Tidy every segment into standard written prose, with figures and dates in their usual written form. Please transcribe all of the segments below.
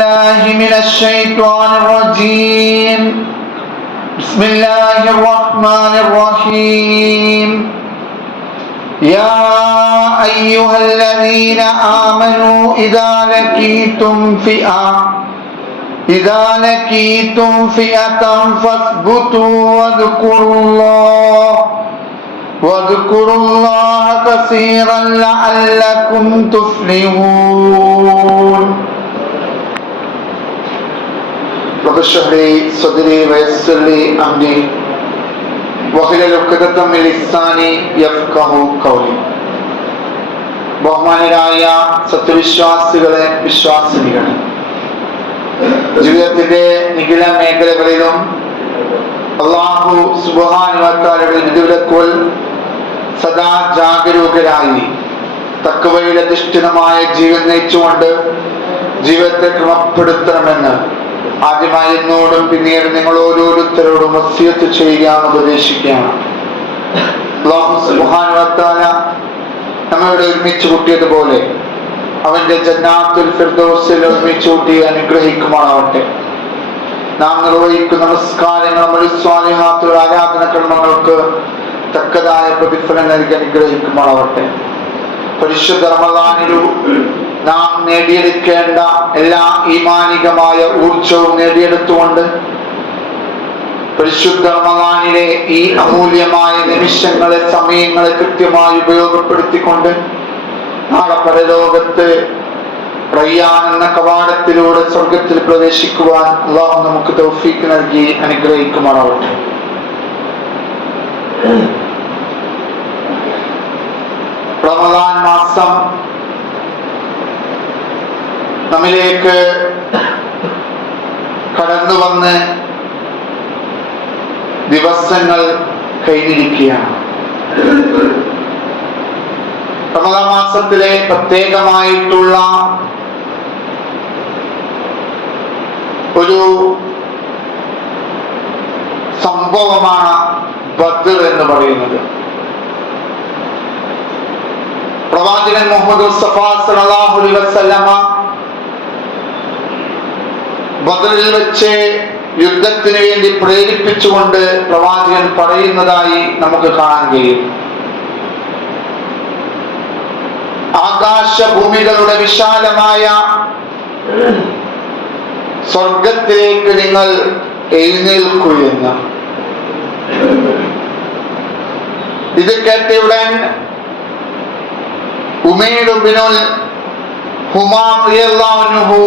الله من الشيطان الرجيم. بسم الله الرحمن الرحيم. يا أيها الذين آمنوا إذا لقيتم فئة فاثبتوا واذكروا الله كثيرا لعلكم تفلحون. رب اشرح لي صدري ويسر لي أمري واحلل عقدة من لساني يفقهوا قولي. ബഹുമാനരായ സത്യവിശ്വാസികളെ, വിശ്വാസിനികളെ, ജീവിതത്തിന്റെ നിഖില മേഖലകളിലും അല്ലാഹു സുബ്ഹാനഹു വ തആലയുടെ വിധിവിലക്കുകൾ സദാ ജാഗരൂകരായി തഖ്വയിൽ അധിഷ്ഠിതമായ ജീവൻ നയിച്ചുകൊണ്ട് ജീവിതത്തെ ക്രമപ്പെടുത്തണമെന്ന് ആദ്യമായി എന്നോടും പിന്നീട് നിങ്ങൾ ഓരോരുത്തരോടും വസിയത്ത് ചെയ്യുകയാണ്, ഉപദേശിക്കുകയാണ്. അല്ലാഹു സുബ്ഹാനഹു വ തആല നമ്മളുടെ ഒരുമിച്ച് കൂട്ടിയതുപോലെ അവന്റെ ജന്നാത്തുൽ ഫിർദൗസിൽ ഒരുമിച്ച് കൂട്ടി അനുഗ്രഹിക്കുമാറാവട്ടെ. നാം നിർവഹിക്കുന്ന നമസ്കാരങ്ങൾ, സ്വാലിഹാത്തുൽ ആരാധന കർമ്മങ്ങൾക്ക് തക്കതായ പ്രതിഫലം നൽകി അനുഗ്രഹിക്കുമാറാവട്ടെ. പരിശുദ്ധ റമളാനിൽ നാം നേടിയെടുക്കേണ്ട എല്ലാ ഈമാനികമായ ഊർജവും നേടിയെടുത്തുകൊണ്ട് പരിശുദ്ധ റമളാനിലെ ഈ അമൂല്യമായ നിമിഷങ്ങളെ, സമയങ്ങളെ കൃത്യമായി ഉപയോഗപ്പെടുത്തിക്കൊണ്ട് നാളെ പരലോകത്ത് റയ്യാൻ എന്ന കവാടത്തിലൂടെ സ്വർഗത്തിൽ പ്രവേശിക്കുവാൻ അല്ലാഹു നമുക്ക് തൗഫീഖ് നൽകി അനുഗ്രഹിക്കുമാറാവട്ടെ. റമളാൻ മാസം നമ്മിലേക്ക് കടന്നു വന്ന് ദിവസങ്ങൾ കഴിഞ്ഞിരിക്കുകയാണ്. റമളാൻ മാസത്തിലെ പ്രത്യേകമായിട്ടുള്ള ഒരു സംഭവമാണ് ബദ്ർ എന്ന് പറയുന്നത്. പ്രവാചകൻ മുഹമ്മദ് മുസ്തഫ സല്ലല്ലാഹു അലൈഹി വസല്ലമ ബദ്റിൽ വെച്ച് യുദ്ധത്തിന് വേണ്ടി പ്രേരിപ്പിച്ചുകൊണ്ട് പ്രവാചകൻ പറയുന്നതായി നമുക്ക് കാണാൻ കഴിയും. ആകാശഭൂമികളുടെ വിശാലമായ സ്വർഗത്തിലേക്ക് നിങ്ങൾ എഴുന്നേൽക്കുകയെന്ന്. ഇത് കേട്ടയുടൻ ഉമൈർ ഇബ്നുൽ ഹുമാം റളിയല്ലാഹു അൻഹു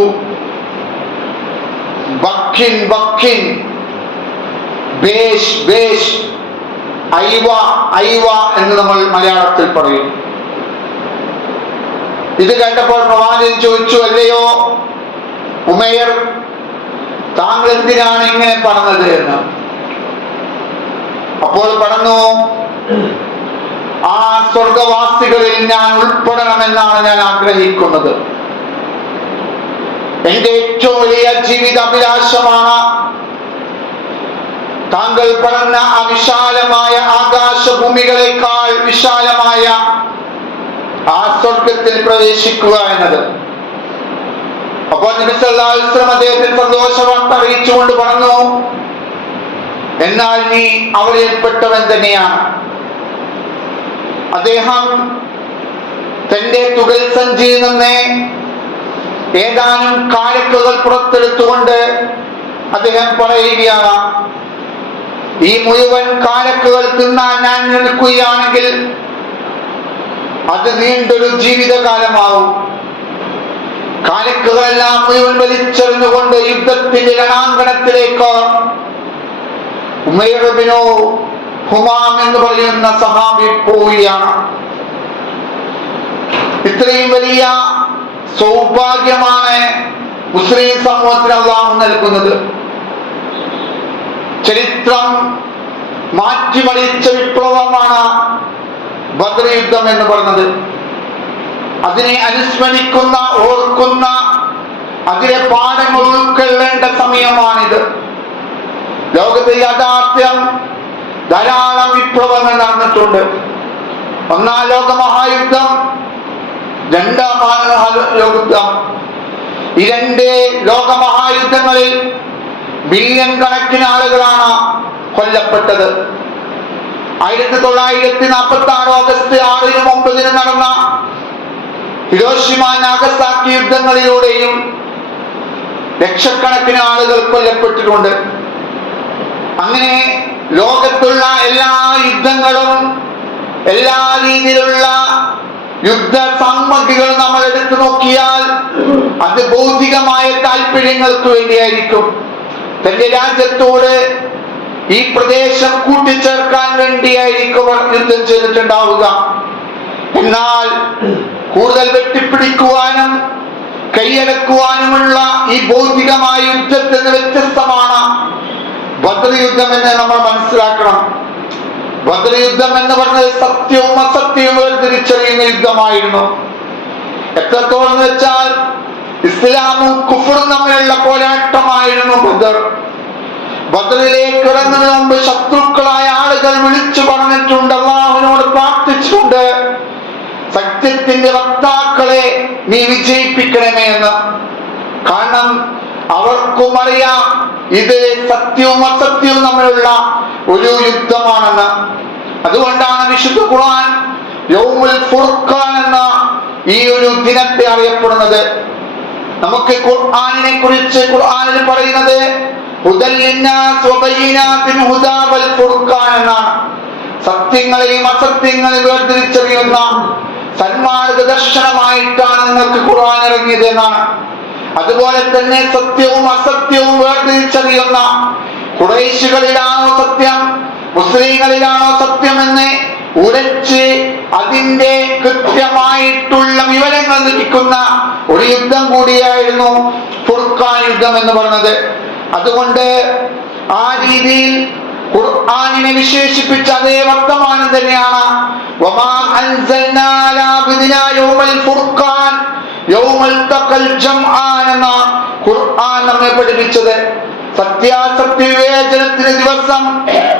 ബക്കിൻ ബേഷ് ബേഷ് ഐവ ഐവ എന്ന് നമ്മൾ മലയാളത്തിൽ പറയും. ഇത് കേട്ടപ്പോൾ പ്രവാചകൻ ചോദിച്ചു, അല്ലയോ ഉമൈർ, താങ്കൾ എന്തിനാണ് ഇങ്ങനെ പറഞ്ഞത് എന്ന്. അപ്പോൾ പറഞ്ഞു, ആ സ്വർഗവാസികളിൽ ഞാൻ ഉൾപ്പെടണമെന്നാണ് ഞാൻ ആഗ്രഹിക്കുന്നത്. എന്റെ ഏറ്റവും വലിയ ജീവിത അഭിലാഷമാണ് താങ്കൾ പറഞ്ഞ ആ വിശാലമായ ആകാശഭൂമികളെക്കാൾ വിശാലമായ ആ സ്വർഗത്തിൽ പ്രവേശിക്കുക എന്നത്. അപ്പോൾ നബി സല്ലല്ലാഹു അലൈഹി വസല്ലം അദ്ദേഹത്തിന് സന്തോഷ വാർത്ത അറിയിച്ചുകൊണ്ട് പറഞ്ഞു, എന്നാൽ നീ അവരിൽപ്പെട്ടവൻ തന്നെയാണ്. അദ്ദേഹം തന്റെ തുകൽ സഞ്ചിയിൽ നിന്ന് ഏതാനും കാരക്കുകൾ പുറത്തെടുത്തുകൊണ്ട് അദ്ദേഹം പറയുകയാണ്, ഈ മുഴുവൻ കാരക്കുകൾ തിന്നാൻ ഞാൻ നിൽക്കുകയാണെങ്കിൽ അത് നീണ്ടൊരു ജീവിതകാലമാവും. കാരക്കുകളെല്ലാം മുഴുവൻ വലിച്ചെറിഞ്ഞുകൊണ്ട് യുദ്ധത്തിന്റെ രണാങ്കണത്തിലേക്ക് ഉമൈർ ഇബ്നു ഹുമാം എന്ന് പറയുന്ന സഹാബി പോവുകയാണ്. ഇത്രയും വലിയ സൗഭാഗ്യമാണ് മുസ്ലിം സമൂഹത്തിന് അല്ലാഹു നൽകുന്നത്. ചരിത്രം മാറ്റിമറിച്ച വിപ്ലവമാണ് ബദ്ർ യുദ്ധം എന്ന് പറയുന്നത്. അതിനെ അനുസ്മരിക്കുന്ന, ഓർക്കുന്ന, അതിലെ പാഠങ്ങൾ ഉൾക്കൊള്ളേണ്ട സമയമാണിത്. ലോകത്തെ യാഥാർത്ഥ്യം ധാരാളം വിപ്ലവങ്ങൾ നടന്നിട്ടുണ്ട്. ഒന്നാം ലോക മഹായുദ്ധം, രണ്ടാം മഹായുദ്ധം, ഈ രണ്ട് ലോകമഹായുദ്ധങ്ങളിൽ ബില്യൺ കണക്കിന് ആളുകളാണ് കൊല്ലപ്പെട്ടത്. 1946 ഓഗസ്റ്റ് 6-നും 9-നും നടന്ന ഹിരോഷിമ നാഗസാക്കി യുദ്ധങ്ങളിലൂടെയും ലക്ഷക്കണക്കിന് ആളുകൾ കൊല്ലപ്പെട്ടിട്ടുണ്ട്. അങ്ങനെ ലോകത്തുള്ള എല്ലാ യുദ്ധങ്ങളും എല്ലാ രീതിയിലുള്ള യുദ്ധ സാമഗ്രികളും നമ്മൾ എടുത്തു നോക്കിയാൽ അത് ഭൗതികമായ താല്പര്യങ്ങൾക്ക് വേണ്ടിയായിരിക്കും. തന്റെ രാജ്യത്തോട് ഈ പ്രദേശം കൂട്ടിച്ചേർക്കാൻ വേണ്ടിയായിരിക്കും യുദ്ധം ചെയ്തിട്ടുണ്ടാവുക. എന്നാൽ കൂടുതൽ വെട്ടിപ്പിടിക്കുവാനും കൈയടക്കുവാനുമുള്ള ഈ ഭൗതികമായ യുദ്ധത്തിൽ നിന്ന് വ്യത്യസ്തമാണ് ബദർ യുദ്ധം എന്ന് നമ്മൾ മനസ്സിലാക്കണം. ബദർ യുദ്ധം എന്ന് പറഞ്ഞത് സത്യവും അസത്യവും വേർതിരിച്ചറിയുന്ന യുദ്ധമായിരുന്നു. എത്രത്തോളം വെച്ചാൽ ഇസ്ലാമും കുഫറും തമ്മിലുള്ള പോരാട്ടമായിരുന്നു ബദർ. ബദറിലേക്ക് ഇറങ്ങുന്നതിന് മുമ്പ് ശത്രുക്കളായ ആളുകൾ വിളിച്ചു പറഞ്ഞിട്ടുണ്ട്, അല്ലാഹുവിനോട് പ്രാർത്ഥിച്ചിട്ടുണ്ട്, സത്യത്തിന്റെ വക്താക്കളെ നീ വിജയിപ്പിക്കണമേ എന്ന്. കാരണം അവർക്കും അറിയാം ഇത് സത്യവും അസത്യവും തമ്മിലുള്ള ഒരു യുദ്ധമാണെന്ന്. അതുകൊണ്ടാണ് വിശുദ്ധ ഖുർആൻ യൗമുൽ ഫുർഖാൻ എന്ന ഈ ഒരു ദിനത്തെ അറിയപ്പെടുന്നത്. നമുക്ക് ഖുർആനിനെ കുറിച്ച് ഖുർആനിൽ പറയുന്നത് ഹുദൽ ലിന്നാസ് വബയ്യിനാത്തിൻ ഹുദാ വൽ ഫുർഖാൻ എന്നാണ്. സത്യങ്ങളെയും അസത്യങ്ങളെയും വേർതിരിച്ചറിയുന്ന സന്മാർഗദർശനമായിട്ടാണ് നിങ്ങൾക്ക് ഖുർആൻ ഇറങ്ങിയത് എന്നാണ്. അതുപോലെ തന്നെ സത്യവും അസത്യവും വേർതിരിച്ചറിയുന്ന ഖുറൈശികളിലാണോ സത്യം, മുസ്ലിങ്ങളിലാണോ സത്യം എന്ന് ഉറച്ച് അതിന്റെ കൃത്യമായിട്ടുള്ള വിവരങ്ങൾ ലഭിക്കുന്ന ഒരു യുദ്ധം കൂടിയായിരുന്നു ഫുർഖാൻ യുദ്ധം എന്ന് പറഞ്ഞത്. അതുകൊണ്ട് ആ രീതിയിൽ ഖുർആനിനെ വിശേഷിപ്പിച്ച അതേ വർത്തമാനം തന്നെയാണ് വമാ അൻസൽനാ അലാ അബ്ദിനാ യൗമൽ ഫുർഖാൻ യൗമൽ തഖൽ ജംആൻ എന്ന ഖുർആൻ നമ്മെ പഠിപ്പിച്ചത്. സത്യാസത്യ വിവേചനത്തിന് ദിവസം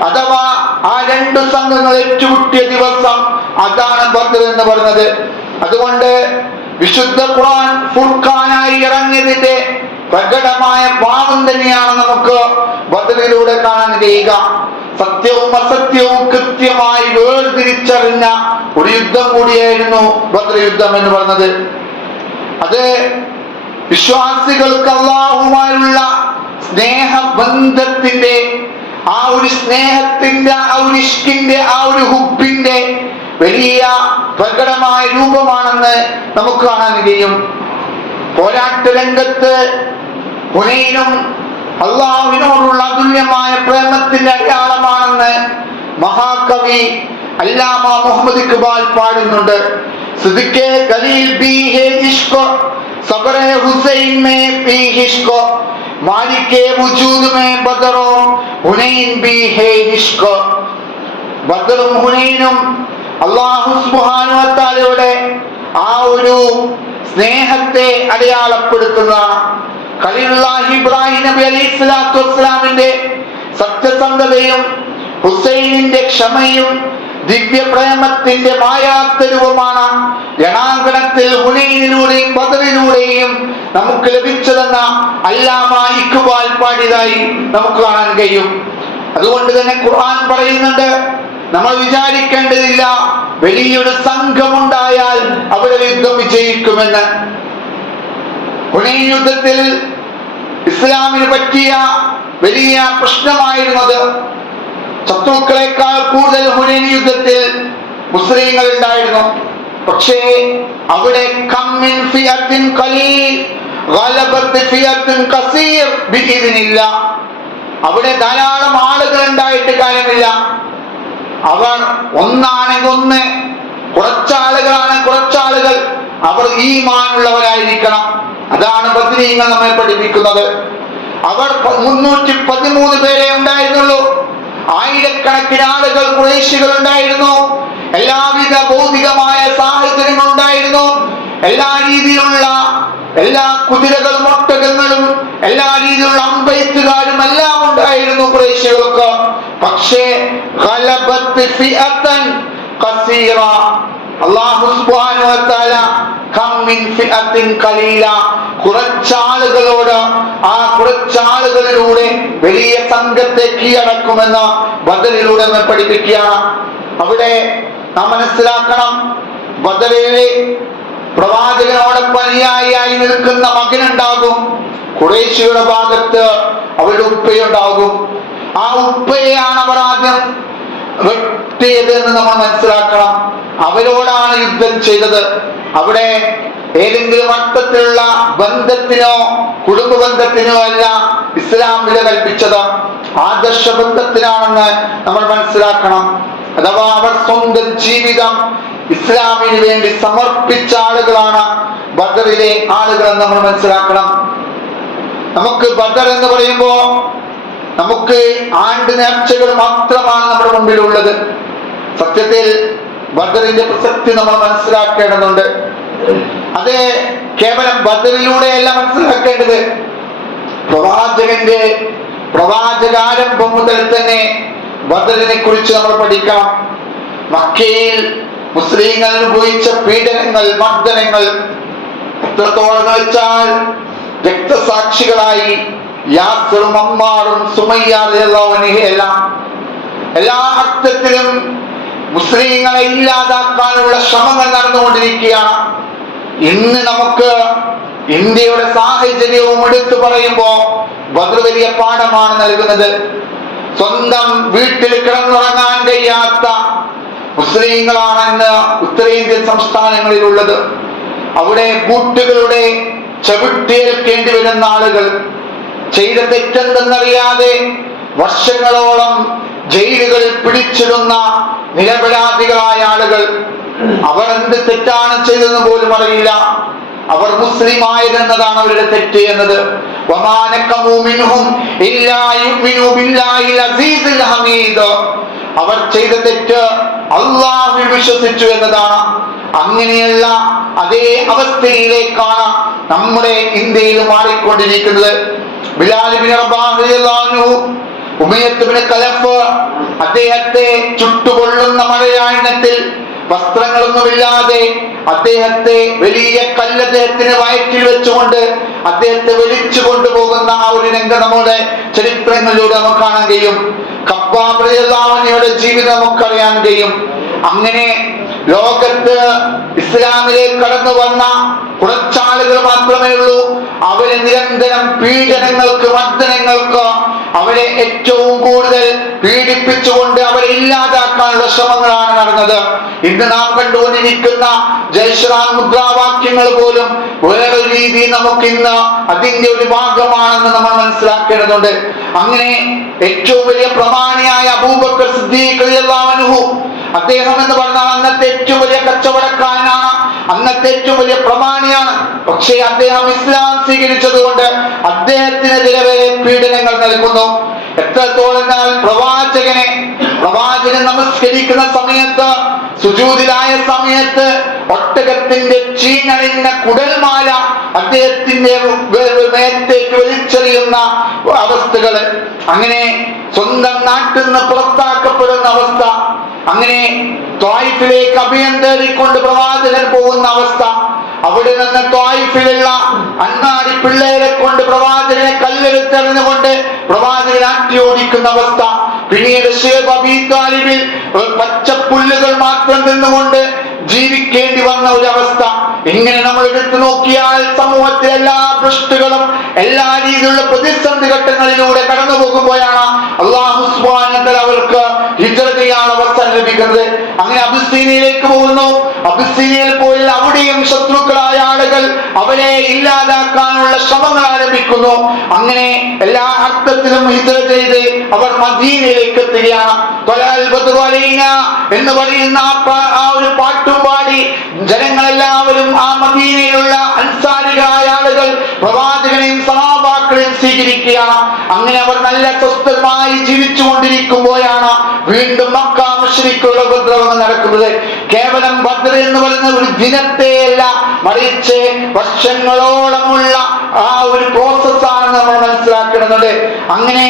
അഥവാ ആ രണ്ട് സംഘങ്ങൾ ഏറ്റുമുട്ടിയ ദിവസം അതാണ് ബദർ എന്ന് പറഞ്ഞത്. അതുകൊണ്ട് വിശുദ്ധ ഖുർആൻ ഫുർഖാനായി ഇറങ്ങിയതിന്റെ പ്രകടമായ ഭാവം തന്നെയാണ് നമുക്ക് ബദറിലൂടെ കാണാൻ കഴിയുക. സത്യവും അസത്യവും കൃത്യമായി വേർതിരിച്ചറിഞ്ഞ ഒരു യുദ്ധം കൂടിയായിരുന്നു ബദർ യുദ്ധം എന്ന് പറഞ്ഞത്. അത് വിശ്വാസികൾക്ക് അല്ലാഹുവുമായുള്ള സ്നേഹബന്ധത്തിന്റെ ആ ഒരു സ്നേഹത്തിന്റെ ആ ഒരു ഇഷ്കിന്റെ ആ ഒരു ഹുബിന്റെ വലിയ പ്രകടമായ രൂപമാണെന്ന് നമുക്ക് കാണാൻ കഴിയും. പോരാട്ട രംഗത്ത് ഹുനൈനും അല്ലാഹുവിനോടുള്ള അതുല്യമായ പ്രേമത്തിന്റെ അടയാളമാണെന്ന് മഹാകവി അല്ലാമ മുഹമ്മദ് ഇഖ്ബാൽ പാടുന്നുണ്ട്. സിദ്ദിഖേ ഖലീൽ ബി ഹേ ഇശ്ഖ് സബറേ ഹുസൈൻ മേ ബി ഇശ്ഖ് മാലികേ വജൂദ് മേ ബദറോ ഹുനൈൻ ബി ഹേ ഇശ്ഖ്. ബദറും ഹുനൈനും അല്ലാഹു സുബ്ഹാനഹു വ തആലയുടെ ആ ഒരു സ്നേഹത്തെ അടയാളപ്പെടുത്തുന്നതാണ്. ഖലീലുല്ലാഹി ഇബ്രാഹിം നബി അലൈഹിസ്സലാത്തു വസ്സലാമിന്റെ സത്യസന്ധതയും ഹുസൈനിന്റെ ക്ഷമയും ദിവ്യപ്രേമത്തിന്റെ മായാത്തരൂപമാണ് രണാങ്കണത്തിൽ ഹുനൈനിലൂടെയും ബദറിലൂടെയും നമുക്ക് ലഭിച്ചതെന്ന അല്ലാമ ഇഖ്ബാൽ പാടിയതായി നമുക്ക് കാണാൻ കഴിയും. അതുകൊണ്ട് തന്നെ ഖുർആൻ പറയുന്നുണ്ട്, നമ്മൾ വിചാരിക്കേണ്ടതില്ല വലിയൊരു സംഘമുണ്ടായാൽ അവിടെ യുദ്ധം വിജയിക്കുമെന്ന്. ഹുനൈൻ യുദ്ധത്തിൽ ഇസ്ലാമിന് പറ്റിയ വലിയ പ്രശ്നമായിരുന്നത് ശത്രുക്കളെക്കാൾ കൂടുതൽ ഹുനൈൻ യുദ്ധത്തിൽ മുസ്ലിങ്ങൾ ഉണ്ടായിരുന്നു. പക്ഷേ അവിടെ കമ്മിൻ ഫിയത്തിൻ ഖലീൽ ഗലബത്ത് ഫിയത്തിൻ കസീർ ബിഇദ്നില്ലാഹ്. അവിടെ ധാരാളം ആളുകൾ ഉണ്ടായിട്ട് കാര്യമില്ല. അവർ ഒന്നാണെങ്കിൽ ഒന്ന്, കുറച്ചാളുകളാണ് കുറച്ചാളുകൾ, അവർ ഈമാനുള്ളവരായിരിക്കണം. അതാണ് ബദ്രീങ്ങൾ നമ്മെ പഠിപ്പിക്കുന്നത്. അവർ 313 പേരെ ഉണ്ടായിരുന്നുള്ളൂ. ആയിരക്കണക്കിന് ആളുകൾ ഖുറൈശികൾ ഉണ്ടായിരുന്നു. എല്ലാവിധ ഭൗതികമായ സാഹചര്യങ്ങൾ ഉണ്ടായിരുന്നു. എല്ലാ രീതിയിലുള്ള എല്ലാ കുതിരകളും ഒട്ടകങ്ങളും എല്ലാ രീതിയിലുള്ള അമ്പെയ്ത്തുകാരും എല്ലാം ഉണ്ടായിരുന്നു ഖുറൈശികൾക്ക്. പക്ഷേ അല്ലാഹു സുബ്ഹാനഹു വ തആല കം മിൻ ഫിഅത്തിൻ ഖലീല, കുറച്ചാളുകളോട്, ആ കുറച്ചാളുകളിലൂടെ വലിയ സംഘത്തെ കീഴടക്കുമെന്ന് ബദറിലൂടെ നമ്മെ പഠിപ്പിക്കുകയാണ്. അവിടെ നാം മനസ്സിലാക്കണം, ബദറിലെ പ്രവാചകനോടൊപ്പം അനുയായിയായി നിൽക്കുന്ന മകനുണ്ടാകും. ഖുറൈശിയുടെ ഭാഗത്ത് അവരുടെ ഉപ്പയുണ്ടാകും. ആ ഉപ്പയെയാണ് അവർ ആദ്യം വെട്ടിയത് എന്ന് നമ്മൾ മനസ്സിലാക്കണം. അവരോടാണ് യുദ്ധം ചെയ്തത്. അവിടെ ഏതെങ്കിലും അർത്ഥത്തിലുള്ള ബന്ധത്തിനോ കുടുംബ ബന്ധത്തിനോ അല്ല ഇസ്ലാം വില കൽപ്പിച്ചത്, ആദർശ ബന്ധത്തിനാണെന്ന് നമ്മൾ മനസ്സിലാക്കണം. അഥവാ അവർ സ്വന്തം ജീവിതം ഇസ്ലാമിന് വേണ്ടി സമർപ്പിച്ച ആളുകളാണ് ബദറിലെ ആളുകൾ എന്ന് നമ്മൾ മനസ്സിലാക്കണം. നമുക്ക് ബദർ എന്ന് പറയുമ്പോ നമുക്ക് ആണ്ട് നേർച്ചകൾ മാത്രമാണ് നമ്മുടെ മുമ്പിലുള്ളത്. സത്യത്തിൽ ബദറിന്റെ പ്രസക്തി നമ്മൾ മനസ്സിലാക്കേണ്ടതുണ്ട്. അത് കേവലം ബദറിലൂടെയല്ല മനസ്സിലാക്കേണ്ടത്. പ്രവാചകന്റെ പ്രവാചകാരംഭം മുതൽ തന്നെ ബദറിനെ കുറിച്ച് നമ്മൾ പഠിക്കണം. മക്കയിൽ മുസ്ലിങ്ങൾ അനുഭവിച്ച പീഡനങ്ങൾ, മർദ്ദനങ്ങൾ എത്രത്തോളം വെച്ചാൽ രക്തസാക്ഷികളായി യാസിറും അമ്മാറും സുമയ്യ റളിയല്ലാഹു അൻഹയെല്ലാം എല്ലാ അർത്ഥത്തിലും മുസ്ലിങ്ങളെ ഇല്ലാതാക്കാനുള്ള ശ്രമങ്ങൾ നടന്നുകൊണ്ടിരിക്കുകയാണ്. ഇന്ന് നമുക്ക് ഇന്ത്യയുടെ സാഹചര്യവും എടുത്തു പറയുമ്പോ ബദർ വലിയ പാഠമാണ് നൽകുന്നത്. സ്വന്തം വീട്ടിൽ കിടന്നുറങ്ങാൻ കഴിയാത്ത മുസ്ലിങ്ങളാണ് ഇന്ന് ഉത്തരേന്ത്യൻ സംസ്ഥാനങ്ങളിലുള്ളത്. അവിടെ ബൂട്ടുകളുടെ ചവിട്ടിയേൽക്കേണ്ടി വരുന്ന ആളുകൾ, ചെയ്ത തെറ്റെന്തെന്നറിയാതെ വർഷങ്ങളോളം ജയിലുകളിൽ പിടിച്ചിടുന്ന നിരപരാധികളായ ആളുകൾ. അവർ എന്ത് തെറ്റാണ് ചെയ്തതെന്ന് പോലും അറിയില്ല. അവർ മുസ്ലിം ആയതെന്നതാണ് അവരുടെ തെറ്റ് എന്നത്. അവർ ചെയ്ത തെറ്റ് അല്ലാഹുവിൽ വിശ്വസിച്ചു എന്നതാണ്. അങ്ങനെയുള്ള അതേ അവസ്ഥയിലേക്കാണ് നമ്മുടെ ഇന്ത്യയിൽ മാറിക്കൊണ്ടിരിക്കുന്നത്. ബിലാൽ ഇബ്നു റബാഹ് റളിയല്ലാഹു അൻഹു, ഉമയ്യത്ത് ഇബ്നു ഖലഫ് അദ്ദേഹത്തെ ചുട്ടുകൊള്ളുന്ന മഴയായത്തിൽ വസ്ത്രങ്ങളൊന്നുമില്ലാതെ അദ്ദേഹത്തെ വലിയ കല്ല് അദ്ദേഹത്തിന് വയറ്റിൽ വെച്ചുകൊണ്ട് അദ്ദേഹത്തെ വലിച്ചു കൊണ്ടുപോകുന്ന ആ ഒരു രംഗം നമ്മുടെ ചരിത്രങ്ങളിലൂടെ നമുക്ക് കാണാൻ കഴിയും. ഖബ്ബാബ് റളിയല്ലാഹു അൻഹുയുടെ ജീവിതം നമുക്കറിയാൻ കഴിയും. അങ്ങനെ ലോകത്ത് ഇസ്ലാമിലേക്ക് കടന്നു വന്ന കുറച്ചാളുകൾ മാത്രമേ ഉള്ളൂ. അവരെ നിരന്തരം പീഡനങ്ങൾക്ക്, മർദ്ദനങ്ങൾക്ക്, അവരെ ഏറ്റവും കൂടുതൽ പീഡിപ്പിച്ചുകൊണ്ട് അവരെ ഇല്ലാതാക്കാനുള്ള ശ്രമങ്ങളാണ് നടന്നത്. ഇന്ന് നാം കണ്ടുകൊണ്ടിരിക്കുന്ന ജയ്ശ്രാം മുദ്രാവാക്യങ്ങൾ പോലും വേറൊരു രീതി നമുക്കിന്ന് അതിന്റെ ഒരു ഭാഗമാണെന്ന് നമ്മൾ മനസ്സിലാക്കേണ്ടതുണ്ട്. അങ്ങനെ ഏറ്റവും വലിയ പ്രമാണിയായ അബൂബക്കർ സിദ്ദീഖ് റളിയല്ലാഹു അൻഹു, അദ്ദേഹം എന്ന് പറഞ്ഞാൽ അന്നത്തെ ഏറ്റവും വലിയ കച്ചവടക്കാരനാണ്, അന്നത്തെ ഏറ്റവും വലിയ പ്രമാണിയാണ്. പക്ഷേ അദ്ദേഹം ഇസ്ലാം സ്വീകരിച്ചതുകൊണ്ട് അദ്ദേഹത്തിനെതിരെ വരെ പീഡനങ്ങൾ നൽകുന്നു. എത്രത്തോളം പ്രവാചകൻ നമസ്കരിക്കുന്ന സമയത്ത്, സുജൂദിലായ സമയത്ത് ഒട്ടകത്തിന്റെ ചീഞ്ഞളിഞ്ഞ കുടൽമാല അദ്ദേഹത്തിന്റെ മേത്തേക്ക് വലിച്ചെറിയുന്ന അവസ്ഥകൾ, അങ്ങനെ സ്വന്തം നാട്ടിൽ നിന്ന് പുറത്താക്കപ്പെടുന്ന അവസ്ഥ, അങ്ങനെ ത്വായിഫിലേക്ക് അഭയം തേടിക്കൊണ്ട് പ്രവാചകൻ പോകുന്ന അവസ്ഥ, അവിടെ നിന്ന് ത്വായിഫിലുള്ള അങ്ങാടി പിള്ളേരെ കൊണ്ട് പ്രവാചകനെ കല്ലെടുത്തെറിഞ്ഞുകൊണ്ട് പ്രവാചകൻ ആട്ടി ഓടിക്കുന്ന അവസ്ഥ, പിന്നീട് ശൈബ് അബീ താലിബിൽ പച്ചപ്പുല്ലുകൾ മാത്രം നിന്നുകൊണ്ട് ജീവിക്കേണ്ടി വന്ന ഒരു അവസ്ഥ. ഇങ്ങനെ നമ്മൾ എടുത്തു നോക്കിയാൽ സമൂഹത്തിലെ എല്ലാ ഭ്രഷ്ടുകളും എല്ലാ രീതിയിലുള്ള പ്രതിസന്ധി ഘട്ടങ്ങളിലൂടെ കടന്നു പോകുമ്പോഴാണ് അല്ലാഹു സുബ്ഹാനഹു വ തആല അവർക്ക് ഹിജ്റ ചെയ്യാൻ അവസരം ലഭിക്കുന്നത്. അങ്ങനെ അബിസ്സീനിയയിലേക്ക് പോകുന്നു. അബിസ്സീനിയയിൽ പോയി അവിടെയും ശത്രുക്കളായ ആളുകൾ അവരെ ഇല്ലാതാക്കാനുള്ള ശ്രമങ്ങൾ ആരംഭിക്കുന്നു. അങ്ങനെ എല്ലാ അർത്ഥത്തിലും ഹിജ്റ ചെയ്ത് അവർ മദീനയിലേക്ക് എത്തുകയാണ്. ത്വലഅൽ ബദ്റു അലൈനാ എന്ന് പറയുന്ന ആ ഒരു പാട്ടും പാടി ജനങ്ങളെല്ലാവരും ആ മദീനയിലുള്ള അൻസാരികളായ ആളുകൾ പ്രവാചകനെയും സഹാബാക്കളെയും സ്വീകരിക്കുകയാണ്. അങ്ങനെ അവർ നല്ല സ്വസ്ഥമായി ജീവിച്ചു കൊണ്ടിരിക്കുമ്പോഴാണ് വീണ്ടും മക്ക മുശ്രിക്കുകളുടെ ഉപദ്രവങ്ങൾ നടക്കുന്നത്. കേവലം ബദ്ർ എന്ന് പറയുന്ന ഒരു ദിനത്തെയല്ല, മറിച്ച് വർഷങ്ങളോളമുള്ള ആ ഒരു പ്രോസസ്സാണ് നമ്മൾ മനസ്സിലാക്കുന്നത്. അങ്ങനെ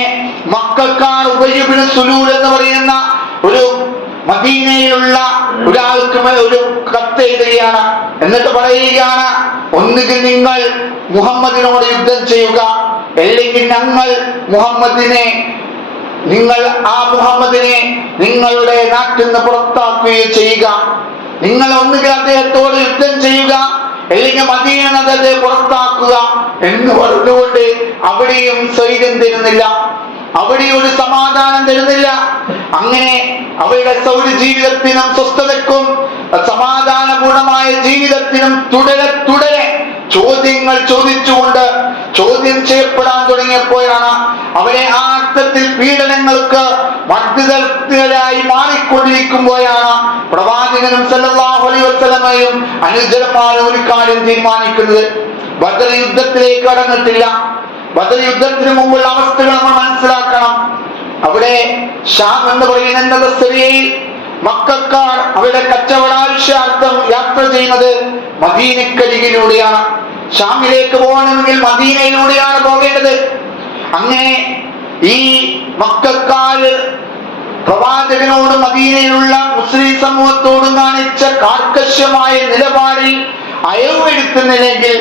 മക്കൾക്കാർ ഉബയ്യ് ഇബ്നു സുലൂൽ എന്ന് പറയുന്ന ഒരു മദീനയിലുള്ള ഒരാൾക്ക് ഒരു കത്ത് എഴുതുകയാണ്. എന്നിട്ട് പറയുകയാണ്, ഒന്നുകിൽ നിങ്ങൾ മുഹമ്മദിനോട് യുദ്ധം ചെയ്യുക, അല്ലെങ്കിൽ ഞങ്ങൾ ആ മുഹമ്മദിനെ നിങ്ങളുടെ നാട്ടിൽ നിന്ന് പുറത്താക്കുകയോ ചെയ്യുക. നിങ്ങൾ ഒന്നുകിൽ അദ്ദേഹത്തോട് യുദ്ധം ചെയ്യുക, അല്ലെങ്കിൽ മദീന നഗരത്തെ പുറത്താക്കുക എന്ന് പറഞ്ഞുകൊണ്ട് അവിടെയും സ്വൈര്യം തരുന്നില്ല, അവിടെ ഒരു സമാധാനം തരുന്നില്ല. അങ്ങനെ അവരുടെ സൗര ജീവിതത്തിനും സ്വസ്ഥതയ്ക്കും സമാധാനപൂർണമായ ജീവിതത്തിനും തുടരെ ചോദ്യങ്ങൾ ചോദിച്ചുകൊണ്ട് ചോദ്യം ചെയ്യപ്പെടാൻ തുടങ്ങിയപ്പോഴാണ് അവരെ ആ അർത്ഥത്തിൽ പീഡനങ്ങൾക്ക് മർദ്ദിതരായി മാറിക്കൊണ്ടിരിക്കുമ്പോഴാണ് പ്രവാചകനും സല്ലല്ലാഹു അലൈഹി വസല്ലമയും അനുചരന്മാരും ഒരു കാര്യം തീരുമാനിക്കുന്നത്. ബദർ യുദ്ധത്തിലേക്ക് കടന്നിട്ടില്ല. ബദർ യുദ്ധത്തിന് മുമ്പുള്ള അവസ്ഥകൾ നമ്മൾ മനസ്സിലാക്കണം. അവിടെ ഷാം എന്ന് പറയുന്ന സിറിയയിൽ മക്കക്കാർ അവരുടെ കച്ചവടാവശ്യാർത്ഥം യാത്ര ചെയ്യുന്നത് മദീനക്കരികിലൂടെയാണ്. ഷാമിലേക്ക് പോകണമെങ്കിൽ മദീനയിലൂടെയാണ് പോകേണ്ടത്. അങ്ങനെ ഈ മക്കക്കാര് പ്രവാചകനോട് മദീനയിലുള്ള മുസ്ലിം സമൂഹത്തോടും കാണിച്ച കാർക്കശ്യമായ നിലപാടിൽ അയവ് വരുത്തുന്നില്ലെങ്കിൽ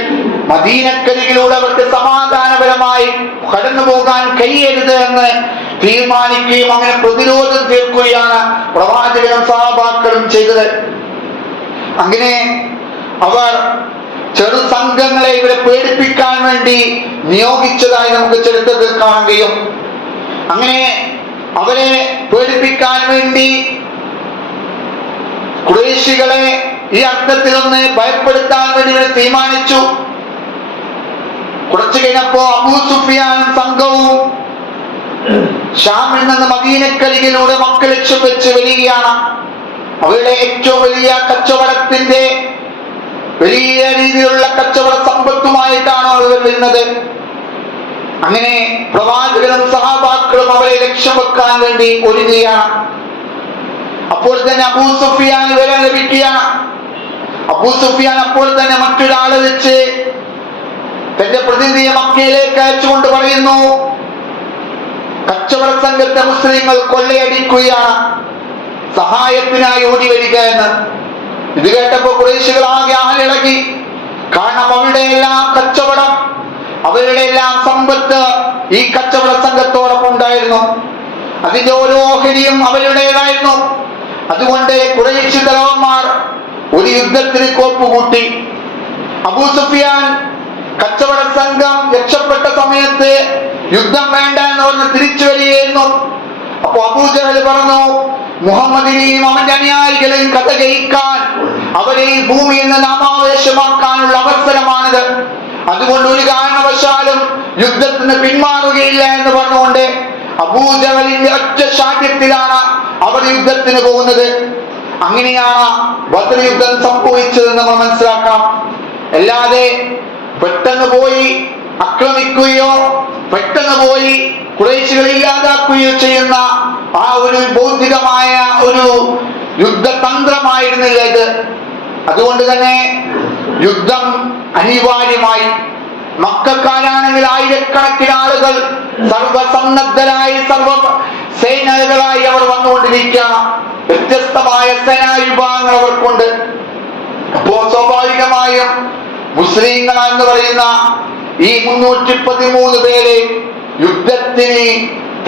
മദീനക്കരികിലൂടെ അവർക്ക് സമാധാനപരമായി കടന്നു പോകാൻ കഴിയരുത് എന്ന് തീരുമാനിക്കുകയും അങ്ങനെ പ്രതിരോധം തീർക്കുകയാണ് പ്രവാചകനും സഹാബാക്കളും ചെയ്തത്. അങ്ങനെ അവർ ചെറു സംഘങ്ങളെ ഇവരെ പേടിപ്പിക്കാൻ വേണ്ടി നിയോഗിച്ചതായി നമുക്ക് ചരിത്രത്തിൽ കാണാൻ കഴിയും. അങ്ങനെ അവരെ പേടിപ്പിക്കാൻ വേണ്ടി ഖുറൈശികളെ ഈ അർത്ഥത്തിലൊന്ന് ഭയപ്പെടുത്താൻ വേണ്ടി ഇവരെ തീരുമാനിച്ചു. കുറച്ചു കഴിഞ്ഞപ്പോ അബൂ സുഫിയാൻ സംഘവും ഷാമിൽ നിന്ന് മദീനക്കരികിലൂടെ മക്ക ലക്ഷ്യം വെച്ച് വരികയാണ്. അവരുടെ ഏറ്റവും വലിയ കച്ചവടത്തിന്റെ വലിയ രീതിയിലുള്ള കച്ചവട സമ്പത്തുമായിട്ടാണ് അവർ വരുന്നത്. അങ്ങനെ പ്രവാചകനും സഹാബാക്കളും അവരെ ലക്ഷ്യം വെക്കാൻ വേണ്ടി ഒരുങ്ങുകയാണ്. അപ്പോൾ തന്നെ അബൂ സുഫിയാൻ വിവരം ലഭിക്കുകയാണ്. അബൂ സുഫിയാൻ അപ്പോൾ തന്നെ മറ്റൊരാളെ വെച്ച് തന്റെ പ്രതിനിധിയെ മക്കയിലേക്ക് അയച്ചുകൊണ്ട് പറയുന്നു, കച്ചവട സംഘത്തെ മുസ്ലിങ്ങൾ കൊള്ളയടിക്കുകയാണ്, സഹായത്തിനായി ഓടി വരിക എന്ന്. ഇത് കേട്ടപ്പോ ഖുറൈശികൾ ആകെ ആളിളകി. കാരണം അവരുടെ എല്ലാം കച്ചവടം, അവരുടെ എല്ലാം സമ്പത്ത് ഈ കച്ചവട സംഘത്തോടൊപ്പം ഉണ്ടായിരുന്നു. അതിന്റെ ഓരോ ഓഹരിയും അവരുടേതായിരുന്നു. അതുകൊണ്ട് ഖുറൈശി തലവന്മാർ ഒരു യുദ്ധത്തിന് കോപ്പുകൂട്ടി. അബൂ സുഫിയാൻ കച്ചവട സംഘം രക്ഷപ്പെട്ട സമയത്ത് യുദ്ധം വേണ്ട എന്ന് പറഞ്ഞ് തിരിച്ചു വരികയായിരുന്നു. അപ്പൊ അബൂജഹൽ പറഞ്ഞു, മുഹമ്മദിനെയും അവന്റെ അനുയായികളെയും കഥ ജയിക്കാൻ അവരെ ഈ ഭൂമിയിൽ നിന്ന് നാമാവേശമാക്കാനുള്ള അവസരമാണിത്. അതുകൊണ്ട് ഒരു കാരണവശാലും യുദ്ധത്തിന് പിന്മാറുകയില്ല എന്ന് പറഞ്ഞുകൊണ്ട് അബൂജഹലിന്റെ ഒറ്റ ശാഠ്യത്തിലാണ് അവർ യുദ്ധത്തിന് പോകുന്നത്. അങ്ങനെയാണ് ബദർ യുദ്ധം സംഭവിച്ചതെന്ന് നമ്മൾ മനസ്സിലാക്കാം. അല്ലാതെ പെട്ടെന്ന് പോയി ആക്രമിക്കുകയോ പെട്ടെന്ന് പോയി ഖുറൈശികളെ ഇല്ലാതാക്കുകയോ ചെയ്യുന്ന ആ ഒരു ബൗദ്ധികമായ ഒരു യുദ്ധതന്ത്രമായിരുന്നില്ല ഇത്. അതുകൊണ്ട് തന്നെ യുദ്ധം അനിവാര്യമായി. മക്കക്കാരാണെങ്കിൽ ആയിരക്കണക്കിന് ആളുകൾ സർവസന്നദ്ധരായി സേനകളായി അവർ വന്നുകൊണ്ടിരിക്കുകയാണ്. വ്യത്യസ്തമായ സേനാ വിഭാഗങ്ങൾ അവർക്കുണ്ട്. അപ്പോ സ്വാഭാവികമായും മുസ്ലിങ്ങൾ എന്ന് പറയുന്ന ഈ 313 പേരെ യുദ്ധത്തിന്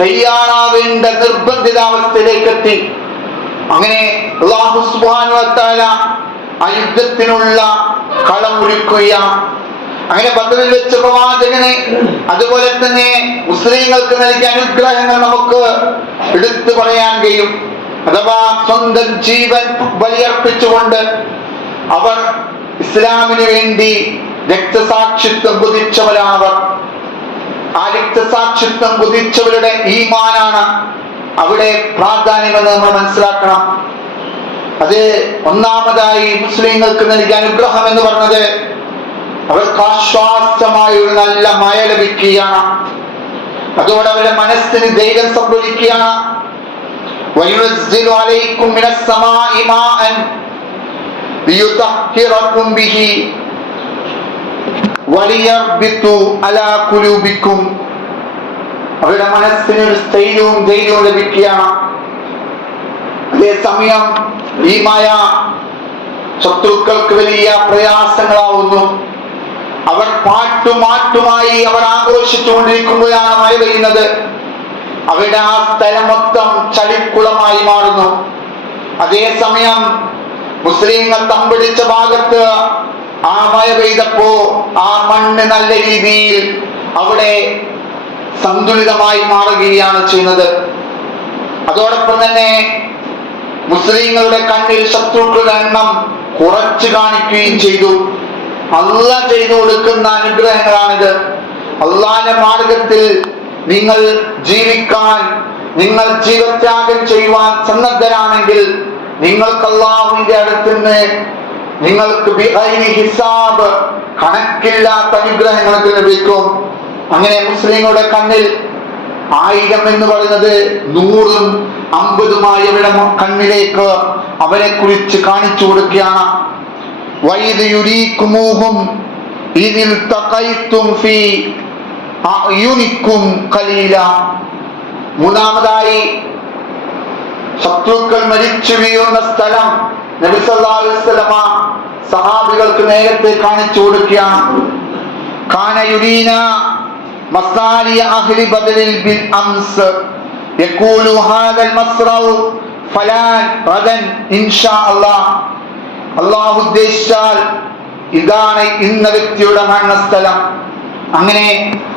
തയ്യാറാവേണ്ട നിർബന്ധിതാവസ്ഥയിലേക്ക് എത്തി. അങ്ങനെ അല്ലാഹു സുബ്ഹാനഹു വ തആല ആ യുദ്ധത്തിനുള്ള കളം ഒരുക്കുകയാണ്. അങ്ങനെ ബദറിൽ വെച്ച പ്രവാചകനെ അതുപോലെ തന്നെ മുസ്ലിങ്ങൾക്ക് നൽകിയ അനുഗ്രഹങ്ങൾ നമുക്ക് എടുത്തു പറയാൻ കഴിയും. അഥവാ സ്വന്തം ജീവൻ ബലിയർപ്പിച്ചുകൊണ്ട് അവർ ഇസ്ലാമിന് വേണ്ടി രക്തസാക്ഷിത്വം കുതിച്ചവരാണവർ. ആ രക്തസാക്ഷിത്വം കുതിച്ചവരുടെ ഈമാനാണ് അവിടെ പ്രാധാന്യമെന്ന് നമ്മൾ മനസ്സിലാക്കണം. അത് ഒന്നാമതായി മുസ്ലിങ്ങൾക്ക് നൽകിയ അനുഗ്രഹം എന്ന് പറഞ്ഞത് അവർക്ക് ആശ്വാസമായ ഒരു നല്ല മഴ ലഭിക്കുകയാണ്. അതോടെ അവരുടെ മനസ്സിന് ധൈര്യം സംഭവിക്കുകയാണ്. وَيُنَزِّلُ عَلَيْكُم مِّنَ السَّمَاءِ مَاءً لِيُطَهِّرَكُم بِهِ وَلِيَرْبِطَ عَلَى قُلُوبِكُم. അവരുടെ മനസ്സിന് ഒരു സ്ഥൈര്യവും ധൈര്യവും ലഭിക്കുകയാണ്. അത് അതേസമയം ഈ മഴ ശത്രുക്കൾക്ക് വലിയ പ്രയാസങ്ങളാവുന്നു. അവർ പാട്ടുമാറ്റുമായി അവർ ആഘോഷിച്ചുകൊണ്ടിരിക്കുമ്പോഴാണ് മഴ പെയ്യുന്നത്. അവിടെ ആ സ്ഥലം മൊത്തം ചളിക്കുളമായി മാറുന്നു. അതേസമയം മുസ്ലിങ്ങൾ തമ്പടിച്ച ഭാഗത്ത് ആ മഴ പെയ്തപ്പോ ആ മണ്ണ് നല്ല രീതിയിൽ അവിടെ സന്തുലിതമായി മാറുകയാണ് ചെയ്യുന്നത്. അതോടൊപ്പം തന്നെ മുസ്ലിങ്ങളുടെ കണ്ണിൽ ശത്രുക്കളുടെ എണ്ണം കുറച്ചു കാണിക്കുകയും ചെയ്തു. അല്ലാഹ് ചെയ്തു കൊടുക്കുന്ന അനുഗ്രഹങ്ങളാണിത്. അല്ലാഹുവിന്റെ മാർഗത്തിൽ നിങ്ങൾ ജീവിക്കാൻ, നിങ്ങൾ ജീവത്യാഗം ചെയ്യുവാൻ സന്നദ്ധരാണെങ്കിൽ നിങ്ങൾക്ക് അല്ലാഹുവിന്റെ അടുത്ത് നിന്ന് നിങ്ങൾക്ക് ബിഗൈരി ഹിസാബ് കണക്കില്ലാത്ത അനുഗ്രഹങ്ങൾ ലഭിക്കും. അങ്ങനെ മുസ്ലിങ്ങളുടെ കണ്ണിൽ 1000 എന്ന് പറയുന്നത് 100ഉം 50ഉമായി അവരുടെ കണ്ണിലേക്ക് അവരെ കുറിച്ച് കാണിച്ചു കൊടുക്കുകയാണ്. വൈദ് യുരീകുമൂഹും ഇദിൽ തഖൈതും ഫീ അയുനികും ഖലീല. മൂന്നാമതായി ശത്രുക്കൾ മരിച്ചു വീഴുന്ന സ്ഥലം നബി സല്ലല്ലാഹു അലൈഹി വസല്ലമ സഹാബികൾക്ക് നേരത്തെ കാണിച്ചു കൊടുക്കുകയാണ്. കാന യുരീന മസാലിയ അഹ്ലി ബദരിൽ ബിൽ അംസ് യഖൂലു ഹാദൽ മസ്റഉ ഫലാൻ ഗദൻ ഇൻഷാ അല്ലാഹ്. അല്ലാഹു ഉദ്ദേശിച്ചാൽ ഇതാണ് ഇന്ന വ്യക്തിയുടെ മരണസ്ഥലം. അങ്ങനെ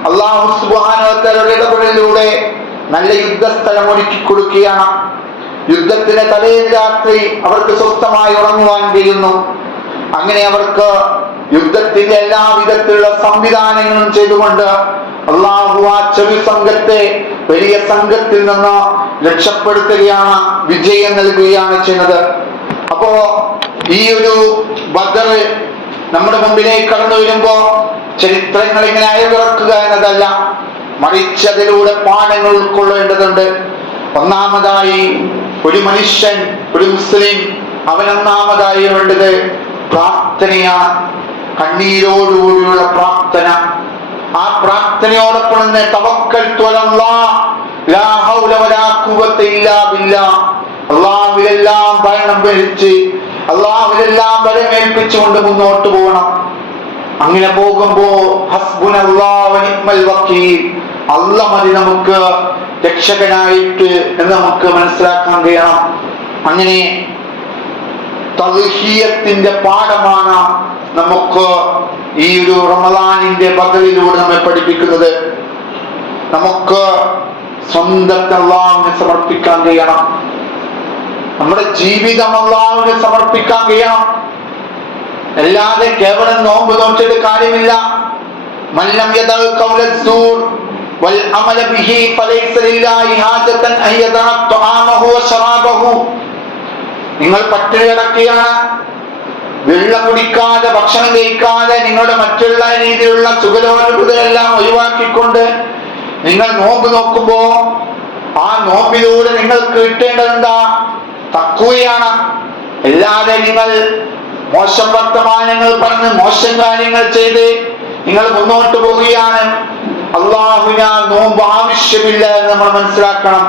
അല്ലാഹു സുബ്ഹാനഹു വ തആലയുടെ ഇടപെടലിലൂടെ നല്ല യുദ്ധസ്ഥലം ഒരുക്കി കൊടുക്കുകയാണ്. യുദ്ധത്തിന് തലേ രാത്രി അവർക്ക് സ്വസ്ഥമായി ഉറങ്ങുവാൻ കഴിയുന്നു. അങ്ങനെ അവർക്ക് യുദ്ധത്തിന്റെ എല്ലാ വിധത്തിലുള്ള സംവിധാനങ്ങളും ചെയ്തുകൊണ്ട് അല്ലാഹു ആ ചെറിയ സംഘത്തെ വലിയ സംഘത്തിൽ നിന്ന് രക്ഷപ്പെടുത്തുകയാണ്, വിജയം നൽകുകയാണ് ചെയ്യുന്നത്. അപ്പോ ഈ ഒരു ബദർ നമ്മുടെ മുമ്പിലേക്ക് കടന്നു വരുമ്പോ ചരിത്രങ്ങൾ ഇങ്ങനെ അയവിറക്കുക എന്നതല്ല, മറിച്ച് അതിലൂടെ പാഠങ്ങൾ ഉൾക്കൊള്ളേണ്ടതുണ്ട്. ഒന്നാമതായി ഒരു മനുഷ്യൻ, ഒരു മുസ്ലിം, അവനൊന്നാമതായി വേണ്ടത് പ്രാർത്ഥനയാണ്. കണ്ണീരോടുകൂടിയുള്ള പ്രാർത്ഥന. ആ പ്രാർത്ഥനയോടൊപ്പം തന്നെ തവക്കൽതു അലല്ലാഹ് ലാ ഹൗല വലാ ഖുവത ഇല്ലാ ബില്ലാഹ്. അല്ലാഹുവിലെല്ലാം ഭരണം വഹിച്ച് അല്ലാഹുവിലെല്ലാം ബലമേൽപ്പിച്ചുകൊണ്ട് മുന്നോട്ട് പോകണം. അങ്ങനെ പോകുമ്പോ ഹസ്ബുനല്ലാഹു വ നിഅ്മൽ വക്കീൽ, അല്ലാഹ് മതി നമുക്ക് രക്ഷകനായിട്ട് എന്ന് നമുക്ക് മനസ്സിലാക്കാൻ കഴിയണം. അങ്ങനെ തദ്ഹിയത്തിന്റെ പാഠമാണ് നമുക്ക് ഈ ഒരു റമളാനിന്റെ ബദറിലൂടെ നമ്മെ പഠിപ്പിക്കുന്നത്. നമുക്ക് സ്വന്തത്തെ അല്ലാഹുവിന് സമർപ്പിക്കാൻ കഴിയണം. നമ്മുടെ ജീവിതം അല്ലാഹുവിന് സമർപ്പിക്കാൻ കഴിയണം. അല്ലാതെ കേവലം നോമ്പ് നോക്കിയിട്ട് കാര്യമില്ല. മല്ലം യദൽ ഖൗലസ്സൂർ വൽ അമല ബിഹി ഫലൈസ ലില്ലാഹി ഹാജതൻ അൻ യദഅ തആമഹു വശറാബഹു. നിങ്ങൾ പട്ടിണി കിടക്കുകയാണ്, വെള്ളം കുടിക്കാതെ ഭക്ഷണം കഴിക്കാതെ നിങ്ങളുടെ മറ്റുള്ള രീതിയിലുള്ള സുഖലോലുപതയെല്ലാം ഒഴിവാക്കിക്കൊണ്ട് നിങ്ങൾ നോമ്പ് നോക്കുമ്പോ ആ നോമ്പിലൂടെ നിങ്ങൾക്ക് കിട്ടേണ്ടതെന്താ? തഖ്വയാണ്. അല്ലാതെ നിങ്ങൾ മോശം വർത്തമാനങ്ങൾ പറഞ്ഞ് മോശം കാര്യങ്ങൾ ചെയ്ത് നിങ്ങൾ മുന്നോട്ട് പോവുകയാണ്. അല്ലാഹുവിന് നോമ്പ് ആവശ്യമില്ല എന്ന് നമ്മൾ മനസ്സിലാക്കണം.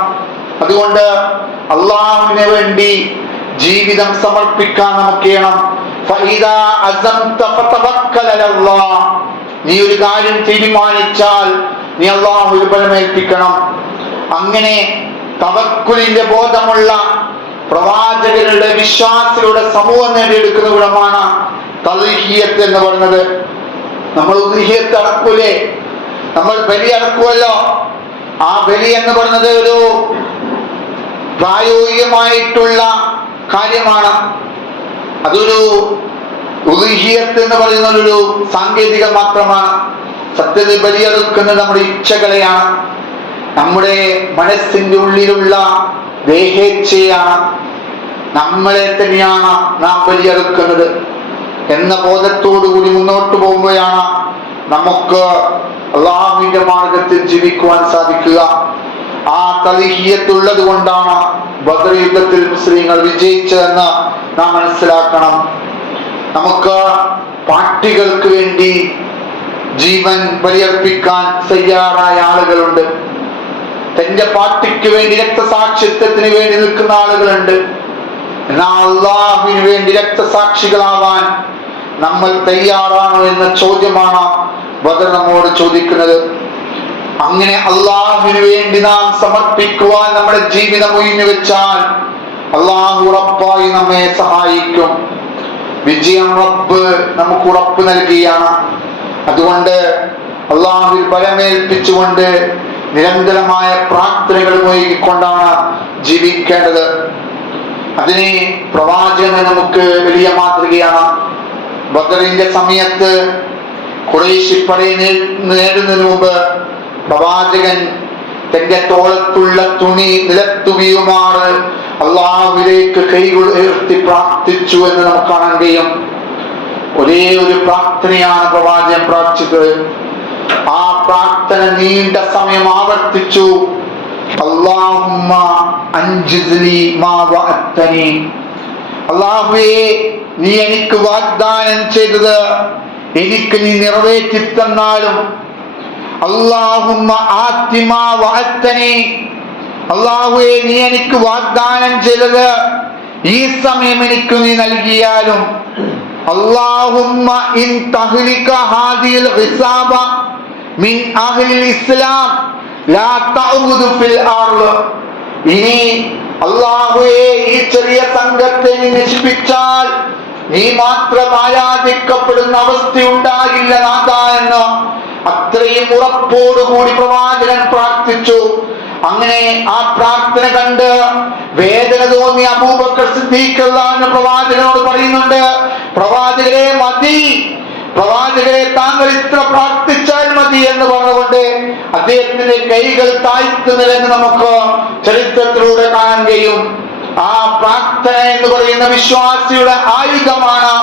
അതുകൊണ്ട് അല്ലാഹുവിന് വേണ്ടി ജീവിതം സമർപ്പിക്കാൻ നമുക്ക് ചെയ്യണം. ഫഇദാ അസംത ഫതവക്കൽ അലല്ലാഹ്. നീ ഒരു കാര്യം തീരുമാനിച്ചാൽ നീ അല്ലാഹുവിൽ ബലമേൽപ്പിക്കണം. അങ്ങനെ തവക്കുലിന്റെ ബോധമുള്ള പ്രവാചകരുടെ വിശ്വാസത്തിലൂടെ സമൂഹം നേടിയെടുക്കുന്ന ഗുണമാണ് തദ്ഹിയത്ത് എന്ന് പറയുന്നത്. നമ്മൾ ഉദ്ഹിയത്ത് അടക്കൂലേ, നമ്മൾ ബലി അടക്കുമല്ലോ. ആ ബലി എന്ന് പറയുന്നത് ഒരു പ്രായോഗികമായിട്ടുള്ള കാര്യമാണ്. അതൊരു ഉദ്ഹിയത്ത് എന്ന് പറയുന്ന ഒരു സാങ്കേതികം മാത്രമാണ്. സത്യത്തിൽ ബലിയെടുക്കുന്നത് നമ്മുടെ ഇച്ഛകളെയാണ്, നമ്മുടെ മനസ്സിന്റെ ഉള്ളിലുള്ള ദേഹേച്ഛയാണ്, നമ്മളെ തന്നെയാണ് നാം ബലിയെടുക്കുന്നത് എന്ന ബോധത്തോടുകൂടി മുന്നോട്ട് പോകുമ്പോഴാണ് നമുക്ക് അല്ലാഹുവിന്റെ മാർഗത്തിൽ ജീവിക്കുവാൻ സാധിക്കുക. ആ തദ്ഹിയത്തുള്ളത് കൊണ്ടാണ് ബദർ യുദ്ധത്തിൽ മുസ്ലിങ്ങൾ വിജയിച്ചതെന്ന് നാം മനസ്സിലാക്കണം. നമുക്ക് പാർട്ടികൾക്ക് വേണ്ടി ജീവൻ ബലിയർപ്പിക്കാൻ തയ്യാറായ ആളുകളുണ്ട്. തന്റെ പാർട്ടിക്ക് വേണ്ടി രക്തസാക്ഷിത്വത്തിന് വേണ്ടി നിൽക്കുന്ന ആളുകളുണ്ട്. എന്നാൽ അള്ളാഹുവിന് വേണ്ടി രക്തസാക്ഷികളാവാൻ നമ്മൾ തയ്യാറാണോ എന്ന ചോദ്യമാണ് ബദർ നമ്മോട് ചോദിക്കുന്നത്. അങ്ങനെ അള്ളാഹുവിന് വേണ്ടി നാം സമർപ്പിക്കുവാൻ നമ്മുടെ ജീവിതം ഒഴിഞ്ഞു വെച്ചാൽ അള്ളാഹു ഉറപ്പായി നമ്മെ സഹായിക്കും. വിജയം റബ്ബ് നമുക്ക് ഉറപ്പ് നൽകിയാണ്. അതുകൊണ്ട് അള്ളാഹുവിൽ ബലമേൽപ്പിച്ചുകൊണ്ട് നിരന്തരമായ പ്രാർത്ഥനകൾ മുഴുകിക്കൊണ്ടാണ് ജീവിക്കേണ്ടത്. അതിന് പ്രവാചകൻ നമുക്ക് വലിയ മാതൃകയാണ്. ബദറിന്റെ സമയത്ത് ഖുറൈശി പടയെ നേടുന്നതിന് മുമ്പ് പ്രവാചകൻ തന്റെ തോളത്തുള്ള തുണി നിലത്തു വീഴുമാറ് അള്ളാഹുവിലേക്ക് കൈകൾ ഉയർത്തി പ്രാർത്ഥിച്ചു എന്ന് നമുക്ക് കാണാൻ കഴിയും. ഒരേ ഒരു പ്രാർത്ഥനയാണ് പ്രവാചകൻ പ്രാർത്ഥിച്ചത്. ആ പ്രാർത്ഥന നീണ്ട സമയം ആവർത്തിച്ചു. അല്ലാഹുമ്മ അൻജിസ്ലി മാ വഅദ്തനി, അല്ലാഹുവേ നീ എനിക്ക് വാഗ്ദാനം ചെയ്തത് എനിക്ക് നീ നിറവേറ്റി തന്നാലും, അല്ലാഹുമ്മ ആതി മാ വഅദ്തനി, അല്ലാഹുവേ നീ എനിക്ക് വാഗ്ദാനം ചെയ്തത് ഈ സമയം എനിക്ക് നീ നൽകിയാലും, അല്ലാഹുമ്മ ഇൻ തഹ്ലിക ഹാദിൽ ഹിസാബ മിൻ അഹ്ലിൽ ഇസ്ലാം ലാ തഅഉദു ഫിൽ അർള്, ഇനി അല്ലാഹുവേ ഈ ചെറിയ സംഘത്തെ നീ നശിപ്പിച്ചാൽ നീ മാത്രം ആരാധിക്കപ്പെടുന്ന അവസ്ഥയുണ്ടാകില്ല നാഥ എന്ന് അത്രയും ഉറപ്പോടുകൂടി പ്രവാചകൻ പ്രാർത്ഥിച്ചു. അങ്ങനെ ആ പ്രാർത്ഥന കണ്ട് വേദന തോന്നി അബൂബക്കർ സിദ്ദീഖ് റളിയല്ലാഹു പ്രവാചകനോട് പറയുന്നുണ്ട്, പ്രവാചകരെ മതി, പ്രവാചകരെ താങ്കൾ ഇത്ര പ്രാർത്ഥിച്ചാൽ മതി എന്ന് പറഞ്ഞുകൊണ്ട് അദ്ദേഹത്തിന്റെ കൈകൾ താഴ്ത്തുന്നില്ലെന്ന് നമുക്ക് ചരിത്രത്തിലൂടെ കാണാൻ കഴിയും. ആ പ്രാർത്ഥന എന്ന് പറയുന്ന വിശ്വാസിയുടെ ആയുധമാണ്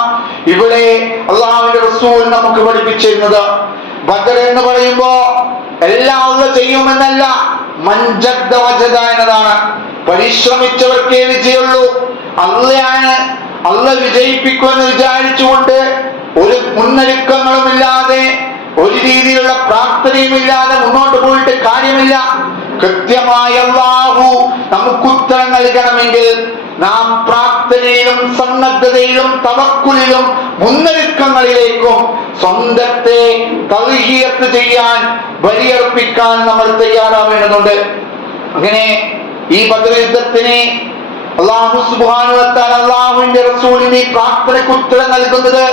ഇവിടെ അള്ളാഹുവിന്റെ റസൂൽ നമുക്ക് പഠിപ്പിച്ചിരുന്നത്. ബദർ എന്ന് പറയുമ്പോ എല്ലാം അള്ള ചെയ്യുമെന്നല്ല, മൻജദ്ദ വജദ എന്നതാണ്. പരിശ്രമിച്ചവർക്കേ വിജയുള്ളൂ. അള്ളയാണ് അള്ള വിജയിപ്പിക്കുമെന്ന് വിചാരിച്ചുകൊണ്ട് ഒരു മുന്നൊരുക്കങ്ങളുമില്ലാതെ ഒരു രീതിയിലുള്ള പ്രാർത്ഥനയുമില്ലാതെ മുന്നോട്ട് പോയിട്ട് കാര്യമില്ല. കൃത്യമായി അല്ലാഹു നമുക്ക് ഉത്തരം നൽകണമെങ്കിൽ നാം പ്രാർത്ഥനയിലും സന്നദ്ധതയിലും തവക്കുലിലും മുന്നൊരുക്കങ്ങളിലേക്കും സ്വന്തത്തെ തൗഹീദ് ചെയ്യാൻ ബലിയർപ്പിക്കാൻ നമ്മൾ തയ്യാറാവേണ്ടതുണ്ട്. അങ്ങനെ ഈ ബദർ യുദ്ധത്തിന് അല്ലാഹു സുബ്ഹാനഹു വ തആല അല്ലാഹുവിന്റെ റസൂലിന് പ്രാർത്ഥനയ്ക്ക് ഉത്തരം നൽകുന്നത്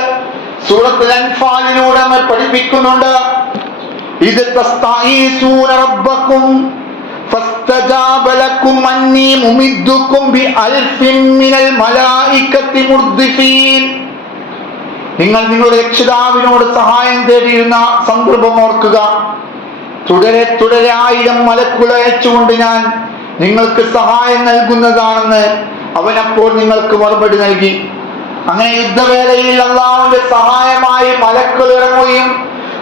സൂറത്തുൽ അൻഫാലിലൂടെ നമ്മൾ പഠിപ്പിക്കുന്നുണ്ട്. ഇത് തസ്തഈസൂന റബ്ബക്കും ഫസ്തജാബ ലക്കും അന്നി മുമിദ്ദുക്കും ബിഅൽഫിൻ മിനൽ മലായികത്തി മുർദിഫീൻ. നിങ്ങൾ നിങ്ങളുടെ രക്ഷിതാവിനോട് സഹായം തേടിയിരുന്ന സന്ദർഭം ഓർക്കുക. തുടരെ തുടരെ 1000 മലക്കുകളെ അയച്ചുകൊണ്ട് ഞാൻ നിങ്ങൾക്ക് സഹായം നൽകുന്നതാണെന്ന് അവനപ്പോൾ നിങ്ങൾക്ക് മറുപടി നൽകി. അങ്ങനെ യുദ്ധവേളയിൽ അല്ലാഹുവിന്റെ സഹായമായി മലക്കുകൾ ഇറങ്ങുകയും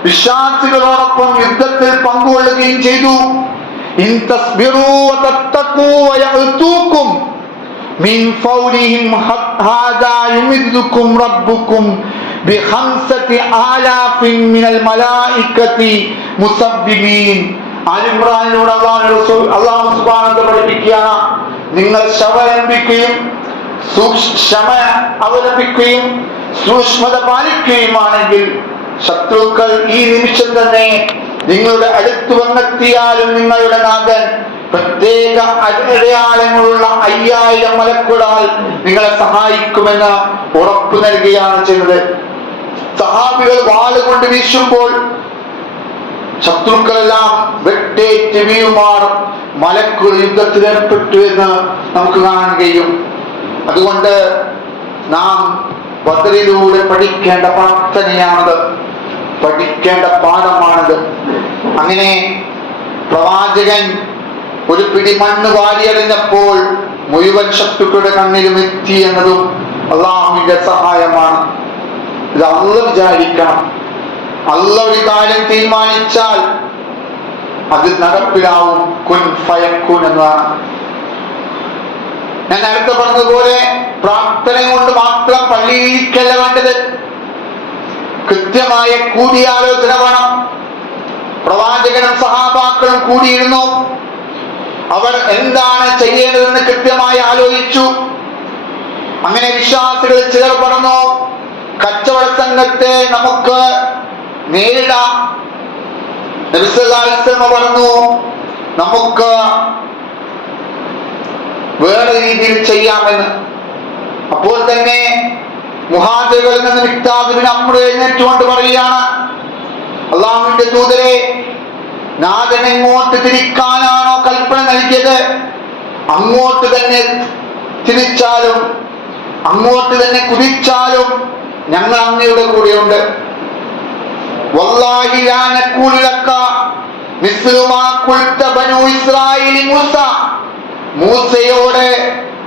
വിശ്വാസികളോടൊപ്പം യുദ്ധത്തിൽ പങ്കുകൊള്ളുകയും ചെയ്തു. ഇൻ തസ്ബിറൂ വതത്തഖൂ വയഅതൂകും മിൻ ഫൗരിഹിം ഹാദാ യുമിദ്ദുകും റബ്ബുകും ബിഖംസതി ആലാഫിൻ മിനൽ മലായികതി മുസബ്ബിബീൻ. ആലിമ്രാനിലൂടെ അല്ലാഹു സുബ്ഹാനഹു വ തആല പഠിപ്പിക്കുകയാണ്, നിങ്ങൾ ക്ഷമ അവലംബിക്കുകയും സൂക്ഷ്മത പാലിക്കുകയുമാണെങ്കിൽ ശത്രുക്കൾ ഈ നിമിഷം തന്നെ നിങ്ങളുടെ അടുത്ത് വന്നെത്തിയാലും നിങ്ങളുടെ നാഥൻ പ്രത്യേക അടയാളങ്ങളുള്ള 5000 മലക്കുകളാൽ നിങ്ങളെ സഹായിക്കുമെന്ന് ഉറപ്പു നൽകുകയാണ് ചെയ്തത്. സഹാബികൾ വാളുകൊണ്ട് വീശുമ്പോൾ ശത്രുക്കളെല്ലാം വെട്ടേറ്റ് വീഴുമാർ മലക്കുകൾ യുദ്ധത്തിൽ ഏർപ്പെട്ടു എന്ന് നമുക്ക് കാണാൻ കഴിയും. അതുകൊണ്ട് നാം ബദറിലൂടെ പഠിക്കേണ്ട പ്രാർത്ഥനയാണത്, പഠിക്കേണ്ട പാഠമാണത്. അങ്ങനെ പ്രവാചകൻ ഒരു പിടി മണ്ണ് വാരിയെറിഞ്ഞപ്പോൾ മുഴുവൻ ശത്രുക്കളുടെ കണ്ണിലും എത്തി എന്നതും അല്ലാഹുവിന്റെ സഹായമാണ്. ഇത് അള്ള വിചാരിക്കണം. അള്ള ഒരു കാര്യം തീരുമാനിച്ചാൽ അത് നടപ്പിലാവും. കുൻ ഫയക്കുൻ എന്നതാണ്. ഞാൻ നേരത്തെ പറഞ്ഞതുപോലെ പ്രാർത്ഥന കൊണ്ട് മാത്രം പള്ളിയിലേക്കല്ല വേണ്ടത്, കൃത്യമായ കൂടിയാലോചന വേണം. പ്രവാചകനും സഹാബാക്കളും കൂടിയിരുന്നു. അവർ എന്താണ് ചെയ്യേണ്ടതെന്ന് കൃത്യമായി ആലോചിച്ചു. അങ്ങനെ വിശ്വാസികൾ ചിലർ പറഞ്ഞു, കച്ചവട സംഘത്തെ നമുക്ക് നേരിടാം. നബി സല്ലല്ലാഹു അലൈഹി വസല്ലം പറഞ്ഞു, നമുക്ക് വേറെ രീതിയിൽ ചെയ്യാമെന്ന്. അപ്പോൾ തന്നെ മുഹാജിറുകളിൽ നിന്ന് മിഖ്താദ് ബിൻ അംർ എഴുന്നേറ്റുകൊണ്ട് പറയുകയാണ്, അള്ളാഹുവിന്റെ ദൂതരെ, നാഥൻ എങ്ങോട്ട് തിരിക്കാനാണോ കൽപ്പന നൽകിയത് അങ്ങോട്ട് തന്നെ തിരിച്ചാലും അങ്ങോട്ട് തന്നെ കുതിച്ചാലും ഞങ്ങൾ അങ്ങയുടെ കൂടെയുണ്ട്. വല്ലാഹി ലാ നഖൂലു ലക മിസ്ലു മാ ഖുൽത ബനൂ ഇസ്രായീൽ മൂസ. മൂസയോട്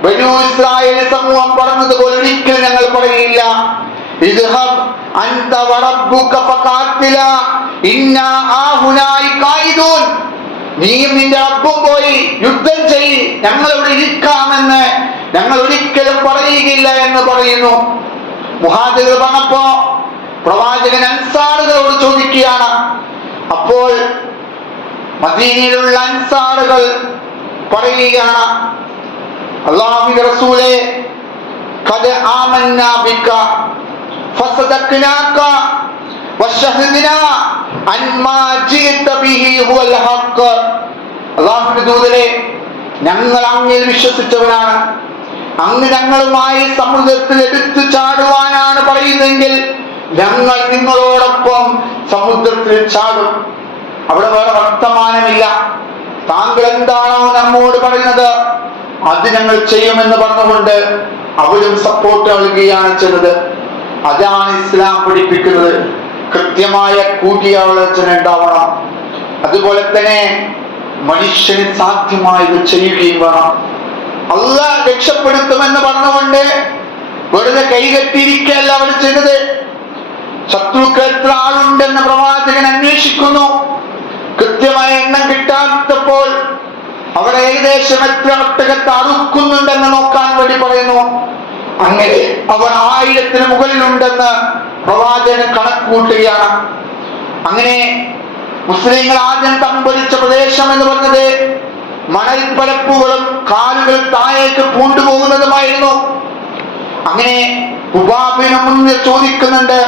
ബനൂ ഇസ്രായേൽ സമൂഹം പറഞ്ഞതുപോലെ ഒരിക്കലും ഞങ്ങൾ പറയില്ല. ഇദ്ഹബ് അൻത വറബ്ബുക ഫഖാതില ഇന്നാ ആഹുനായി ഖായിദൂൻ. നീയും നിന്റെ റബ്ബും പോയി യുദ്ധം ചെയ്യ്, ഞങ്ങൾ ഇവിടെ ഇരിക്കാമെന്ന് ഞങ്ങൾ ഒരിക്കലും പറയുകയില്ല എന്ന് പറയുന്നു. മുഹാജിറുകൾ പറഞ്ഞപ്പോ പ്രവാചകൻ അൻസാറുകളോട് ചോദിക്കുകയാണ്. അപ്പോൾ മദീനയിലുള്ള അൻസാറുകൾ പറയുകയാണ്, അല്ലാഹുവിന്റെ റസൂലേ, ഖദ് ആമന്നാ ബിക ഫസദഖ്നാക വശഹദ്നാ അൻമാ ജിഅത ബിഹി ഹുവൽ ഹഖ്. അല്ലാഹുവിന്റെ ദൂതരെ, ഞങ്ങൾ അങ്ങിൽ വിശ്വസിച്ചവരാണ്. അങ്ങ് ഞങ്ങളുമായി സമുദ്രത്തിൽ എടുത്തു ചാടുവാനാണ് പറയുന്നതെങ്കിൽ ഞങ്ങൾ നിങ്ങളോടൊപ്പം സമുദ്രത്തിൽ ചാടും. അവിടെ വേറെ വർത്തമാനമില്ല. താങ്കൾ എന്താണോ നമ്മോട് പറയുന്നത് അത് ഞങ്ങൾ ചെയ്യുമെന്ന് പറഞ്ഞുകൊണ്ട് അവരും സപ്പോർട്ട് നൽകുകയാണ് ചെയ്തത്. അതാണ് ഇസ്ലാം പഠിപ്പിക്കുന്നത്. കൃത്യമായ കൂടിയാലോചന ഉണ്ടാവണം. അതുപോലെ തന്നെ മനുഷ്യന് സാധ്യമായത് ചെയ്യുകയും വേണം. അല്ലാഹ് രക്ഷപ്പെടുത്തുമെന്ന് പറഞ്ഞുകൊണ്ട് വെറുതെ കൈകെട്ടിയിരിക്കുകയല്ല അവർ ചെയ്തത്. ശത്രുക്കൾ എത്ര ആളുണ്ടെന്ന് പ്രവാചകൻ അന്വേഷിക്കുന്നു. കൃത്യമായ എണ്ണം കിട്ടാത്തപ്പോൾ അവിടെ ഏകദേശം എത്ര ഒട്ടകത്തെ അറുക്കുന്നുണ്ടെന്ന് നോക്കാൻ വേണ്ടി പറയുന്നു. അങ്ങനെ അവർ 1000-ന് മുകളിലുണ്ടെന്ന് പ്രവാചകൻ കണക്കൂട്ടുകയാണ്. അങ്ങനെ മുസ്ലിങ്ങൾ ആദ്യം തമ്പൊരിച്ച പ്രദേശം എന്ന് പറഞ്ഞത് മണൽ പരപ്പുകളും കാലുകൾ താഴേക്ക് പൂണ്ടുപോകുന്നതുമായിരുന്നു. അങ്ങനെ ഹുബാബിന് മുന്നിൽ ചോദിക്കുന്നുണ്ട്,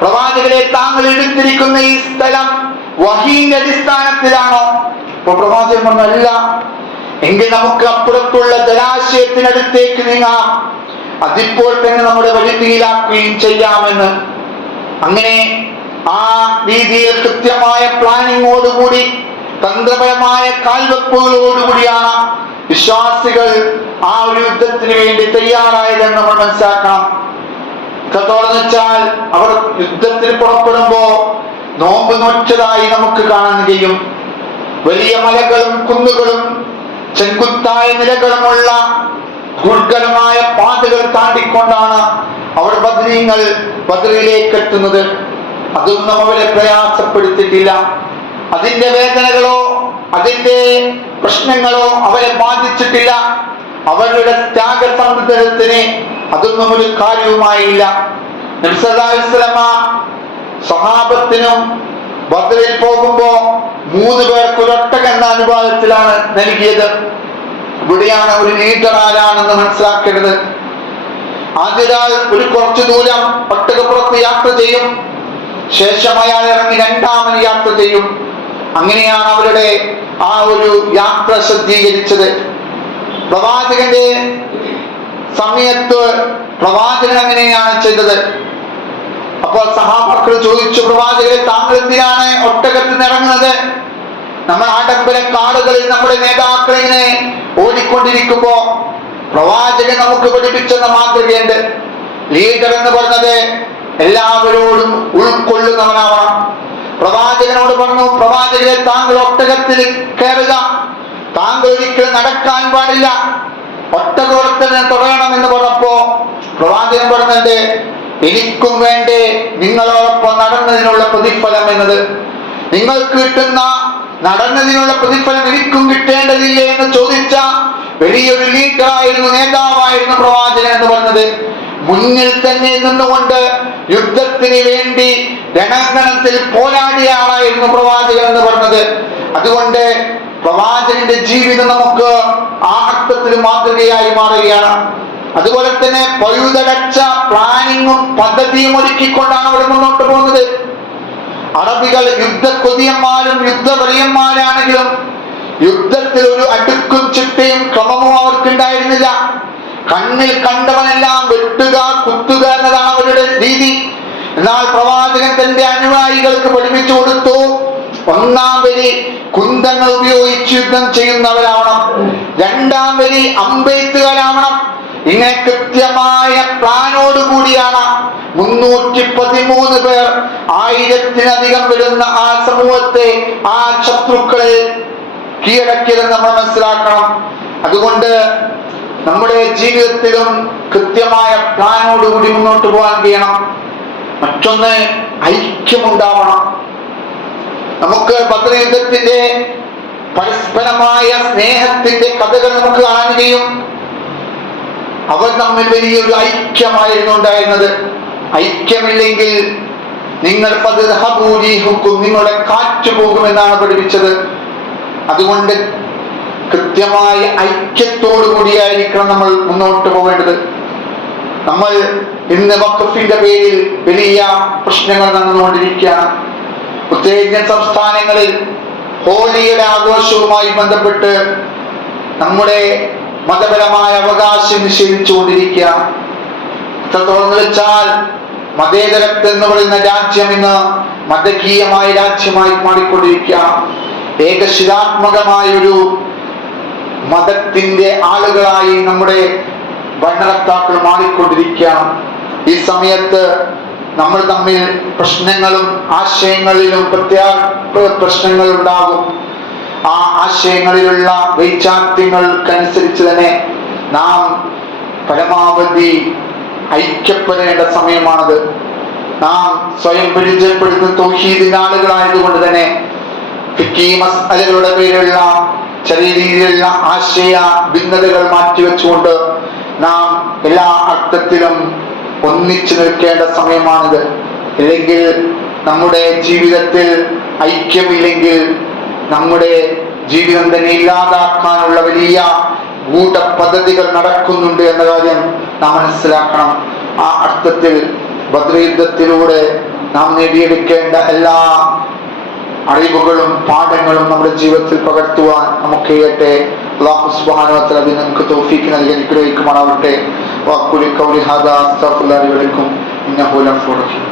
പ്രവാചകരെ, താങ്കൾ എടുത്തിരിക്കുന്ന ഈ സ്ഥലം വഹീന്റെ അടിസ്ഥാനത്തിലാണോ? അപ്പൊ പ്രവാചകൻ പറഞ്ഞല്ല, എങ്കിൽ നമുക്ക് അപ്പുറത്തുള്ള ജലാശയത്തിനടുത്തേക്ക് നീങ്ങാം, അതിപ്പോൾ തന്നെ നമ്മുടെ വഴിയിലാക്കുകയും ചെയ്യാമെന്ന്. അങ്ങനെ ആ രീതിയിൽ കൃത്യമായ പ്ലാനിങ്ങോടുകൂടി തന്ത്രപരമായ കാൽവെപ്പുകളോടുകൂടിയാണ് വിശ്വാസികൾ ആ ഒരു യുദ്ധത്തിന് വേണ്ടി തയ്യാറായതെന്ന് നമ്മൾ മനസ്സിലാക്കണം. ഇത്രത്തോളം വെച്ചാൽ അവർ യുദ്ധത്തിന് പുറപ്പെടുമ്പോ നോമ്പ് നോറ്റതായി നമുക്ക് കാണാൻ കഴിയും. വലിയ മലകളും കുന്നുകളും ചെങ്കുത്തായ നിലകളുമുള്ള ദുർഘടമായ പാതകൾ താണ്ടിക്കൊണ്ടാണ് അവർ ബദറിലേക്ക് എത്തുന്നത്. അതൊന്നും അവരെ പ്രയാസപ്പെടുത്തിയിട്ടില്ല. അതിന്റെ വേദനകളോ അതിന്റെ പ്രശ്നങ്ങളോ അവരെ ബാധിച്ചിട്ടില്ല. അവരുടെ ത്യാഗസമുദ്രത്തിന് അതൊന്നും ഒരു കാര്യവുമായില്ല. നബി സല്ലല്ലാഹു അലൈഹി വസല്ലമ സ്വഹാബത്തിനും ബദറിൽ പോകുമ്പോ 3 പേർക്ക് ഒരൊട്ടകം എന്ന അനുപാതത്തിലാണ് നൽകിയത്. ഇവിടെയാണ് ഒരു ലീഡർ ആരാണെന്ന് മനസ്സിലാക്കേണ്ടത്. ആദ്യരാൾ ഒരു കുറച്ചു ദൂരം ഒട്ടകപ്പുറത്ത് യാത്ര ചെയ്യും, ശേഷം അയാൾ ഇറങ്ങി രണ്ടാമത് യാത്ര ചെയ്യും. അങ്ങനെയാണ് അവരുടെ ആ ഒരു യാത്ര ശ്രദ്ധീകരിച്ചത്. പ്രവാചകന്റെ സമയത്ത് പ്രവാചകൻ അങ്ങനെയാണ് ചെയ്തത്. അപ്പോൾ സഹാബാക്കൾ ചോദിച്ചു, പ്രവാചകരെ, താങ്കൾ എന്തിനാണ് ഒട്ടകത്തിൽ ഇറങ്ങുന്നത്? നമ്മൾ ആഡംബര കാടുകളിൽ നമ്മുടെ നേതാക്കളിങ്ങനെ ഓടിക്കൊണ്ടിരിക്കുമ്പോ പ്രവാചകൻ നമുക്ക് പഠിപ്പിച്ചെന്ന മാതൃകയുണ്ട്. ലീഡർ എന്ന് പറഞ്ഞത് എല്ലാവരോടും ഉൾക്കൊള്ളുന്നവനാവണം. പ്രവാചകനോട് പറഞ്ഞു, പ്രവാചകരെ, താങ്കൾ ഒട്ടകത്തിൽ കയറുക, താങ്കൾ ഒരിക്കലും നടക്കാൻ പാടില്ല, ഒട്ടകത്തിന് തുടരണം എന്ന് പറഞ്ഞപ്പോ പ്രവാചകൻ പറഞ്ഞത്, എനിക്കും വേണ്ടേ നിങ്ങളോടൊപ്പം നടന്നതിനുള്ള പ്രതിഫലം എന്നത്. നിങ്ങൾക്ക് കിട്ടുന്ന നടന്നതിനുള്ള പ്രതിഫലം എനിക്കും കിട്ടേണ്ടതില്ലേ എന്ന് ചോദിച്ച വലിയൊരു ലീഡറായിരുന്നു, നേതാവായിരുന്നു പ്രവാചകൻ എന്ന് പറഞ്ഞത്. മുന്നിൽ തന്നെ നിന്നുകൊണ്ട് യുദ്ധത്തിന് വേണ്ടി രണാങ്കണത്തിൽ പോരാടിയ ആളായിരുന്നു പ്രവാചകൻ എന്ന് പറഞ്ഞത്. അതുകൊണ്ട് പ്രവാചകന്റെ ജീവിതം നമുക്ക് ആ അർത്ഥത്തിൽ മാതൃകയായി മാറുകയാണ്. അതുപോലെ തന്നെ പഴുതടച്ച പ്ലാനിങ്ങും പദ്ധതിയും ഒരുക്കിക്കൊണ്ടാണ് അവർ മുന്നോട്ട് പോകുന്നത്. അറബികൾ യുദ്ധക്കൊതിയന്മാരും യുദ്ധവലിയന്മാരാണെങ്കിലും യുദ്ധത്തിൽ ഒരു അടുക്കും ചിട്ടയും ക്രമവും അവർക്കുണ്ടായിരുന്നില്ല. കണ്ണിൽ കണ്ടവനെല്ലാം വെട്ടുക, കുത്തുക എന്നതാണ് അവരുടെ രീതി. എന്നാൽ പ്രവാചകൻ തന്റെ അനുയായികൾക്ക് പഠിപ്പിച്ചു കൊടുത്തു, ഒന്നാം വരി കുന്തങ്ങൾ ഉപയോഗിച്ച് യുദ്ധം ചെയ്യുന്നവരാവണം, രണ്ടാം വരി അമ്പെയ്ത്തുകാരാവണം. ഇങ്ങനെ കൃത്യമായ പ്ലാനോട് കൂടിയാണ് 313 പേർ, 1000-ലധികം വരുന്ന ആ സമൂഹത്തെ, ആ ശത്രുക്കളെ കീഴടക്കിയതെന്ന് നമ്മൾ മനസ്സിലാക്കണം. അതുകൊണ്ട് നമ്മുടെ ജീവിതത്തിലും കൃത്യമായ പ്ലാനോടുകൂടി മുന്നോട്ട് പോകാൻ കഴിയണം. മറ്റൊന്ന്, ഐക്യമുണ്ടാവണം. നമുക്ക് ബദർ യുദ്ധത്തിന്റെ പരസ്പരമായ സ്നേഹത്തിന്റെ കഥകൾ നമുക്ക് കാണാൻ കഴിയും. അവർ തമ്മിൽ വലിയൊരു ഐക്യമായിരുന്നു ഉണ്ടായിരുന്നത്. ഐക്യമില്ലെങ്കിൽ നിങ്ങൾ നിങ്ങളുടെ കാറ്റ് പോകുമെന്നാണ് പഠിപ്പിച്ചത്. അതുകൊണ്ട് കൃത്യമായ ഐക്യത്തോടു കൂടിയായിരിക്കണം നമ്മൾ മുന്നോട്ട് പോകേണ്ടത്. നമ്മൾ ഇന്ന് വഖഫിന്റെ പേരിൽ വലിയ പ്രശ്നങ്ങൾ നടന്നുകൊണ്ടിരിക്കുകയാണ്. ഉത്തരേന്ത്യൻ സംസ്ഥാനങ്ങളിൽ ഹോളിയുടെ ആഘോഷവുമായി ബന്ധപ്പെട്ട് നമ്മുടെ മതപരമായ അവകാശം നിഷേധിച്ചുകൊണ്ടിരിക്കുകയാണ്. എത്രത്തോളം വെച്ചാൽ മതേതരത്വം എന്ന് പറയുന്ന രാജ്യം ഇന്ന് മതകീയമായ രാജ്യമായി മാറിക്കൊണ്ടിരിക്കുകയാണ്. ഏകശിലാത്മകമായൊരു മതത്തിന്റെ ആളുകളായി നമ്മുടെ ഭരണകർത്താക്കൾ മാറിക്കൊണ്ടിരിക്കുകയാണ്. ഈ സമയത്ത് നമ്മൾ തമ്മിൽ പ്രശ്നങ്ങളും ആശയങ്ങളിലും പ്രശ്നങ്ങൾ ഉണ്ടാകും. ആ ആശയങ്ങളിലുള്ള വൈചാത്യങ്ങൾക്കനുസരിച്ച് തന്നെ നാം പരമാവധി ഐക്യപ്പെടേണ്ട സമയമാണത്. നാം സ്വയം പരിചയപ്പെടുന്ന തൗഹീദിന്റെ ആളുകളായതുകൊണ്ട് തന്നെ ഫിഖി മസ്അലകളുടെ പേരിലുള്ള ചെറിയ രീതിയിലുള്ള ആശയ ഭിന്നതകൾ മാറ്റിവെച്ചുകൊണ്ട് നാം എല്ലാ അർത്ഥത്തിലും ഒന്നിച്ചു നിൽക്കേണ്ട സമയമാണിത്. അല്ലെങ്കിൽ നമ്മുടെ ജീവിതത്തിൽ ഐക്യമില്ലെങ്കിൽ നമ്മുടെ ജീവിതം തന്നെ ഇല്ലാതാക്കാനുള്ള വലിയ ഗൂഢപദ്ധതികൾ നടക്കുന്നുണ്ട് എന്ന കാര്യം നാം മനസ്സിലാക്കണം. ആ അർത്ഥത്തിൽ ബദ്ർ യുദ്ധത്തിലൂടെ നാം നേടിയെടുക്കേണ്ട എല്ലാ അറിവുകളും പാഠങ്ങളും നമ്മുടെ ജീവിതത്തിൽ പകർത്തുവാൻ നമുക്ക് ചെയ്യട്ടെ. അല്ലാഹു സുബ്ഹാനഹു വ തആല നമുക്ക് തൗഫീഖ് നൽകി അനുഗ്രഹിക്കുമാറാവട്ടെ. വഖുലി ഖൗലി ഹാദാ അസ്തഗ്ഫിറുല്ലാഹി ലി വലക്കും ഇന്നഹു ലഗഫൂറുർ റഹീം.